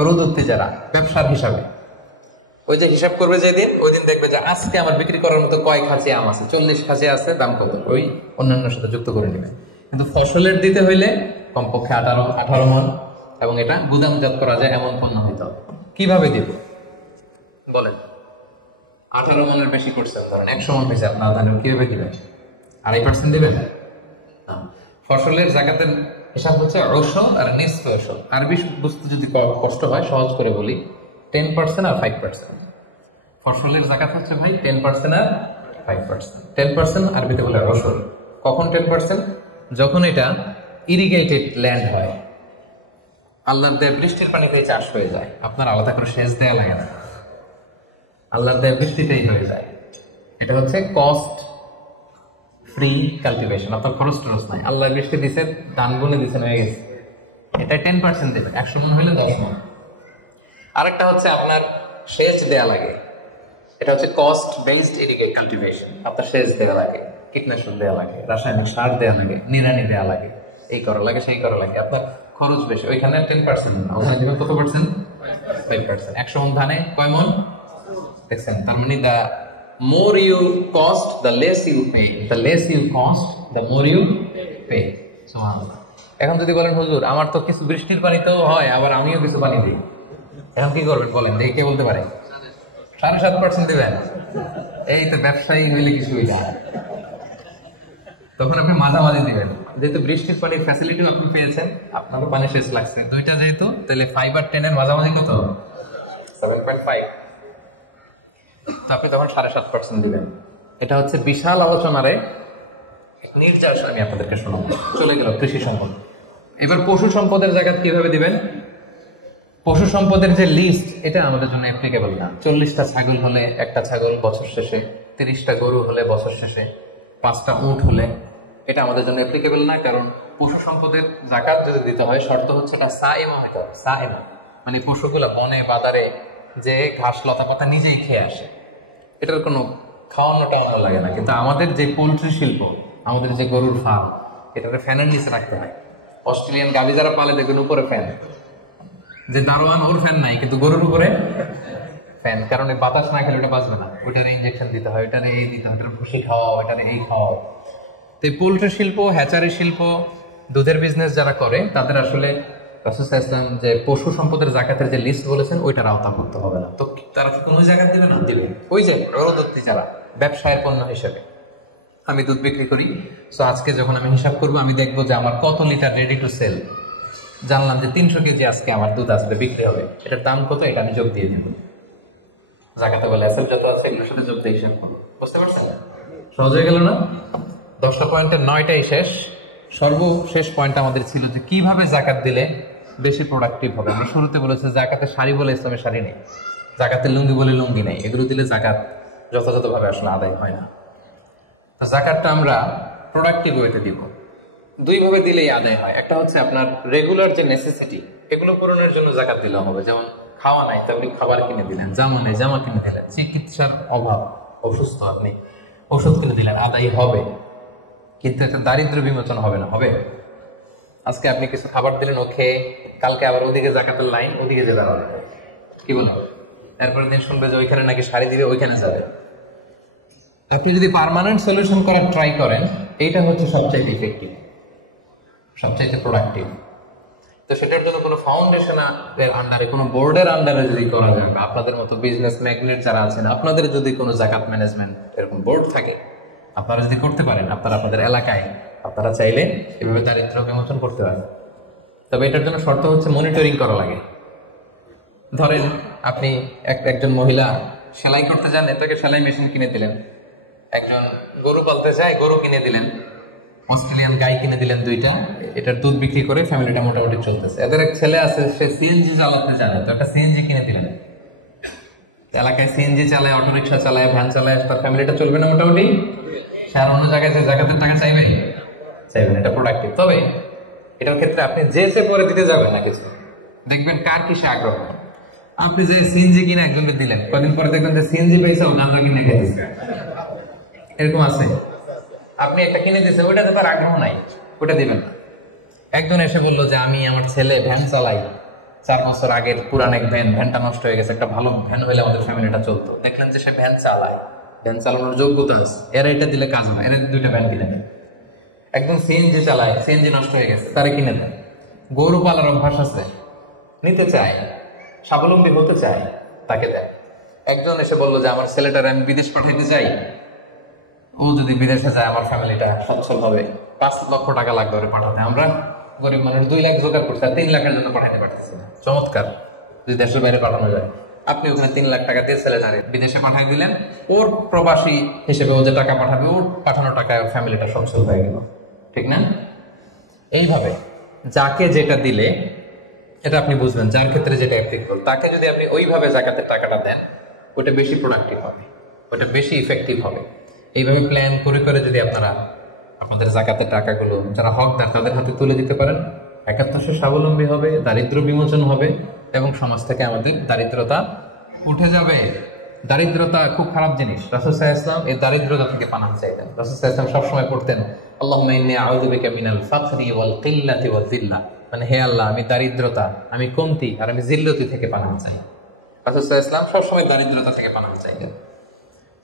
উরুদুত্তি যারা ব্যবসার হিসাবে, ওই যে হিসাব করবে যেদিন, ওই দিন দেখবে যে আজকে আমার বিক্রি করার মতো কয় খাঁচি আম আছে, 40 খাঁচি আছে, দাম কত, ওই অন্যান্য সাথে যুক্ত করে নেবে। কিন্তু ফসলের দিতে হইলে কমপক্ষে 18 মণ, এবং এটা গুদামজাত করা যায় এমন পণ্য হইতে হবে। কিভাবে দিব বলেন? 18 মণের বেশি করছেন, ধরেন 100 মণ হয়েছে আপনার ধান, কিভাবে দিবেন? 2.5% দিবেন না। ফসলের জাকাতের হিসাব হচ্ছে ওশর আর নিসফে ওশর। আরবি বুঝতে যদি কষ্ট হয় সহজ করে বলি, 10% আর 5%। ফসলের জাকাত হচ্ছে ভাই 10% আর 5%। 10% আরবিতে বলে ওশর। কখন 10%? যখন এটা ইরিগেটেড ল্যান্ড হয়, আল্লাহর দেয়া বৃষ্টির পানিতে চাষ হয়ে যায়, আপনার আলাদা করে সেচ দেওয়া লাগে না, আল্লাহর দেয়া বৃষ্টিতেই হয়ে যায়। এটা হচ্ছে কস্ট ফ্রি কাল্টিভেশন, আপনার খরচ টরচ নাই, আল্লাহ বৃষ্টি দিছে, ধান বুনে দিচ্ছেন, হয়ে গেছে। এটা 10% দেবে, 100 মণ হইলে 10 মণ। আরেকটা হচ্ছে আপনার সেচ দেয়া লাগে, এটা হচ্ছে কস্ট বেসড ইরিগেট কাল্টিভেশন। আপনার সেচ দেওয়া লাগে, কীটনাশক দেওয়া লাগে, রাসায়নিক সার দেওয়া লাগে, নিড়ানি দেওয়া লাগে, এই করা লাগে সেই করা লাগে, আপনার খরচ বেশি। ওইখানে 10%, ওখানে দিবেন কত পার্সেন্ট? 5%। 100 মণ ধানে কয় মণ দেখছেন? তার মানে দা more you cost, the less you pay. The less you cost, the more you pay. সুবহানাল্লাহ। এখন যদি বলেন হুজুর আমার তো কিছু বৃষ্টির পানিতেও হয়, আবার আমিও কিছু পানি দিই, এখন কি করবেন বলেন? দেখে কে বলতে পারে? 7.5% দিবেন? এই তো ব্যবসায়ী হইলে কিছু হইলে, তখন আপনি মাঝামাঝি দিবেন। যেহেতু বৃষ্টির পানির ফ্যাসিলিটিও আপনি পেয়েছেন, আপনারও পানি শেষ লাগছে, দুইটা যেহেতু, তাহলে 5 আর 10 এর মাঝামাঝি কত? 7.5। আপনি তখন 7.5% দিবেন। এটা হচ্ছে বিশাল আলোচনারে নির্যাস আমি আপনাদেরকে শোনাবো। চলে গেল কৃষি সম্পদ। এবার পশু সম্পদের জাকাত কিভাবে দিবেন? পশু সম্পদের যে লিস্ট, এটা আমাদের জন্য অ্যাপ্লিকেবল না। 40টা ছাগল হলে, একটা ছাগল বছর শেষে, 30টা গরু হলে বছর শেষে, 5টা উট হলে, এটা আমাদের জন্য অ্যাপ্লিকেবল না। কারণ পশু সম্পদের জাকাত যদি দিতে হয়, শর্ত হচ্ছে এটা সায়েমা হতে হবে। সায়েমা মানে পশুগুলা বনে বাজারে যে ঘাস লতা পাতা নিজেই খেয়ে আসে, এটার কোনো খাওয়ানোটা আমার লাগে না। কিন্তু আমাদের যে পোলট্রি শিল্প, আমাদের যে গরুর ফার্ম, এটাকে ফ্যানের নিচে রাখতে হয়। অস্ট্রেলিয়ান গাভী যারা পালে দেখবেন উপরে ফ্যান, যে দারোয়ান ওর ফ্যান নাই, কিন্তু গরুর উপরে ফ্যান। কারণ এই বাতাস না খেলে ওটা বাঁচবে না, ওইটারে ইঞ্জেকশন দিতে হয়, ওইটারে এই দিতে হয়, ওটার ভুসি খাওয়া, ওইটারে এই খাওয়া। তো এই পোলট্রি শিল্প, হ্যাচারি শিল্প, দুধের বিজনেস যারা করে, তাদের আসলে রাসূল সাল্লাল্লাহু আলাইহি ওয়াসাল্লাম যে পশু সম্পদের জাকাতের যে লিস্ট বলেছেন, ওইটার আওতাভুক্ত হবে না। তো তারা কি কোনো জাকাত দিবে না? দিবে। ওই যে উরুদুত্তি যারা ব্যবসায়ের পণ্য হিসেবে, আমি দুধ বিক্রি করি, সো আজকে যখন আমি হিসাব করবো, আমি দেখবো যে আমার কত লিটার রেডি টু সেল, জানলাম যে 300 কেজি আজকে আমার দুধ আসবে, বিক্রি হবে, এটার দাম কত, এটা আমি যোগ দিয়ে দেবো। জাকাতে বলে এসব যত আছে এগুলোর সাথে যোগ দিয়ে হিসাব করবো। বুঝতে পারছেন? সহজ হয়ে গেল না? 10টা পয়েন্টের 9টাই শেষ। সর্বশেষ পয়েন্ট আমাদের ছিল যে কিভাবে জাকাত দিলে বেশি প্রোডাক্টিভ হবে। আমি শুরুতে বলেছি জাকাতে শাড়ি বলে ইসলামের শাড়ি নেই, জাকাতে লুঙ্গি বলে লুঙ্গি নেই, এগুলো দিলে জাকাত যথাযথভাবে আসলে আদায় হয় না। তো জাকাতটা আমরা প্রোডাক্টিভ ওয়েতে দিব। 2 ভাবে দিলেই আদায় হয়। একটা হচ্ছে আপনার রেগুলার যে নেসেসিটি, এগুলো পূরণের জন্য জাকাত দিলে হবে। যেমন খাওয়া নাই, তো আপনি খাবার কিনে দিলেন, জামা নেই, জামা কিনে দিলেন, চিকিৎসার অভাব, অসুস্থ আপনি ওষুধ কিনে দিলেন, আদায় হবে। কিন্তু একটা দারিদ্র বিমোচন হবে না, হবে? আজকে আপনি কিছু খাবার দিলেন, ও খেয়ে কালকে আবার ওদিকে জাকাতের লাইন, ওদিকে যাবে আবার, কি বলেন? এরপরের দিন শুনবে যে ওইখানে নাকি শাড়ি দিবে, ওইখানে যাবে। আপনি যদি পার্মানেন্ট সলিউশন করার ট্রাই করেন, এইটা হচ্ছে সবচাইতে ইফেক্টিভ, সবচাইতে প্রোডাক্টিভ। তো সেটার জন্য কোনো ফাউন্ডেশনের আন্ডারে, কোনো বোর্ডের আন্ডারে যদি করা যায়, বা আপনাদের মতো বিজনেস ম্যাগনেট যারা আছেন, আপনাদের যদি কোনো জাকাত ম্যানেজমেন্ট এরকম বোর্ড থাকে, আপনারা যদি করতে পারেন, আপনারা আপনাদের এলাকায় আপনারা চাইলে এভাবে দারিদ্র্য বিমোচন করতে পারেন। তবে এটার জন্য শর্ত হচ্ছে মনিটরিং করা লাগে। ধরেন আপনি একজন মহিলা সেলাই করতে যান, এটাকে সেলাই মেশিন কিনে দিলেন। একজন গরু পালতে চায়, গরু কিনে দিলেন। অস্ট্রেলিয়ান গাই কিনে দিলেন 2টা, এটার দুধ বিক্রি করে ফ্যামিলিটা মোটামুটি চলতেছে। এদের এক ছেলে আছে, সে সিএনজি চালাতে জানে, তো একটা সিএনজি কিনে দিলেন। এলাকায় সিএনজি চালায়, অটোরিকশা চালায়, ভ্যান চালায়, তার ফ্যামিলিটা চলবে না মোটামুটি? সে আর অন্য জায়গায় যে জাকাতের টাকা চাইবে? চাইবেন। এটা প্রোডাক্টিভ। তবে এটার ক্ষেত্রে আপনি যে পরে দিতে যাবেন না কিছু, দেখবেন কার কিসে আগ্রহ। আপনি যে সিএনজি কিনে একজনকে দিলেন, কদিন পরে দেখবেন যে সিএনজি পেয়েছে, ও গাঁজা কিনে খেয়েছে। এরকম আছে। আপনি একটা কিনে দিয়েছে, ওইটাতে তার আগ্রহ নাই, ওটা দিবেন না। একজন এসে বললো যে আমি আমার ছেলে ভ্যান চালাই, 4 বছর আগের পুরান এক ভ্যানটা নষ্ট হয়ে গেছে, একটা ভালো ভ্যান হলে আমাদের ফ্যামিলিটা চলতো। দেখলেন যে সে ভ্যান চালায়, ভ্যান চালানোর যোগ্যতা আছে, এরা এটা দিলে কাজ হয়, এরা 2টা ভ্যান কিনে দেন। একজন সিএনজি চালায়, সিএনজি নষ্ট হয়ে গেছে, তারা কিনে দেন। গরু পালার অভ্যাস আছে, নিতে চায়, স্বাবলম্বী হতে চায়, তাকে দেয়। একজন এসে বললো যে আমার ছেলেটার আমি বিদেশ পাঠাইতে চাই, ও যদি বিদেশে যায় আমার ফ্যামিলিটা সচ্ছল হবে, 5 লক্ষ টাকা লাগবে ওরে পাঠাতে। আমরা গরিব মানুষ 2 লাখ জোগাড় করতে, 3 লাখের জন্য পাঠাতে পারতেছি না। চমৎকার, যদি দেশের বাইরে পাঠানো যায়। আপনি ওখানে 3 লাখ টাকা দিয়ে ছেলেটারে বিদেশে পাঠিয়ে দিলেন, ওর প্রবাসী হিসেবে ও যে টাকা পাঠাবে, ওর পাঠানো টাকায় ফ্যামিলিটা সচ্ছল হয়ে গেল, ঠিক না? এইভাবে যাকে যেটা দিলে এটা আপনি বুঝবেন, যার ক্ষেত্রে যেটা অ্যাপ্লিকেবল, তাকে যদি আপনি ওইভাবে জাকাতের টাকাটা দেন, ওটা বেশি প্রোডাক্টিভ হবে, ওটা বেশি ইফেক্টিভ হবে। এইভাবে প্ল্যান করে করে যদি আপনারা আপনাদের জাকাতের টাকাগুলো যারা হকদার তাদের হাতে তুলে দিতে পারেন, একাত্তর স্বাবলম্বী হবে, দারিদ্র বিমোচন হবে, এবং সমাজ থেকে আমাদের দারিদ্রতা উঠে যাবে। দারিদ্রতা খুব খারাপ জিনিস। রাসূল সাল্লাল্লাহু আলাইহি ওয়াসাল্লাম এই দারিদ্রতা থেকে পানাহ চাইতেন। রাসূল সাল্লাল্লাহু আলাইহি ওয়াসাল্লাম সবসময় পড়তেন, আল্লাহুম্মা ইন্নী আউযু বিকা মিনাল ফাকরি ওয়াল কিল্লাতি ওয়ায যিল্লা, মানে হে আল্লাহ, আমি দারিদ্রতা, আমি কমতি আর আমি জিল্লতি থেকে পানাহ চাই। রাসূল সাল্লাল্লাহু আলাইহি ওয়াসাল্লাম সবসময় দারিদ্রতা থেকে পানাহ চাইতেন।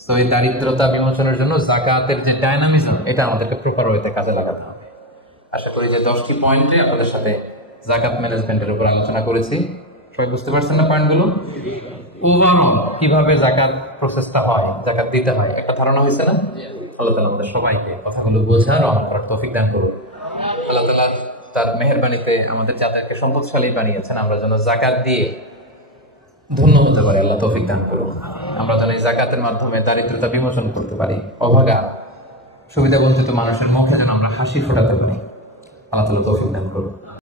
তো এই দারিদ্রতা বিমোচনের জন্য জাকাতের যে ডায়নামিজম, এটা আমাদেরকে প্রপার ওয়েতে কাজে লাগাতে হবে। আশা করি যে 10টি পয়েন্টে আপনাদের সাথে জাকাত ম্যানেজমেন্টের উপর আলোচনা করেছি। সবাই বুঝতে পারছেন না পয়েন্টগুলো? ওভারঅল কিভাবে জাকাত প্রসেসটা হয়, জাকাত দিতে হয়, একটা ধারণা হয়েছে না? আল্লাহ তাআলা আমাদের সবাইকে কথাগুলো বোঝার ও আমল করার তৌফিক দান করুন। আল্লাহ তাআলা তার মেহেরবানিতে আমাদের যাদেরকে সম্পদশালী বানিয়েছেন, আমরা যেন জাকাত দিয়ে ধন্য হতে পারি, আল্লাহ তৌফিক দান করুন। আমরা যেন এই জাকাতের মাধ্যমে দারিদ্রতা বিমোচন করতে পারি, অভাগা সুবিধা বঞ্চিত মানুষের মুখে যেন আমরা হাসি ফোটাতে পারি, আল্লাহ তাআলা তৌফিক দান করুন।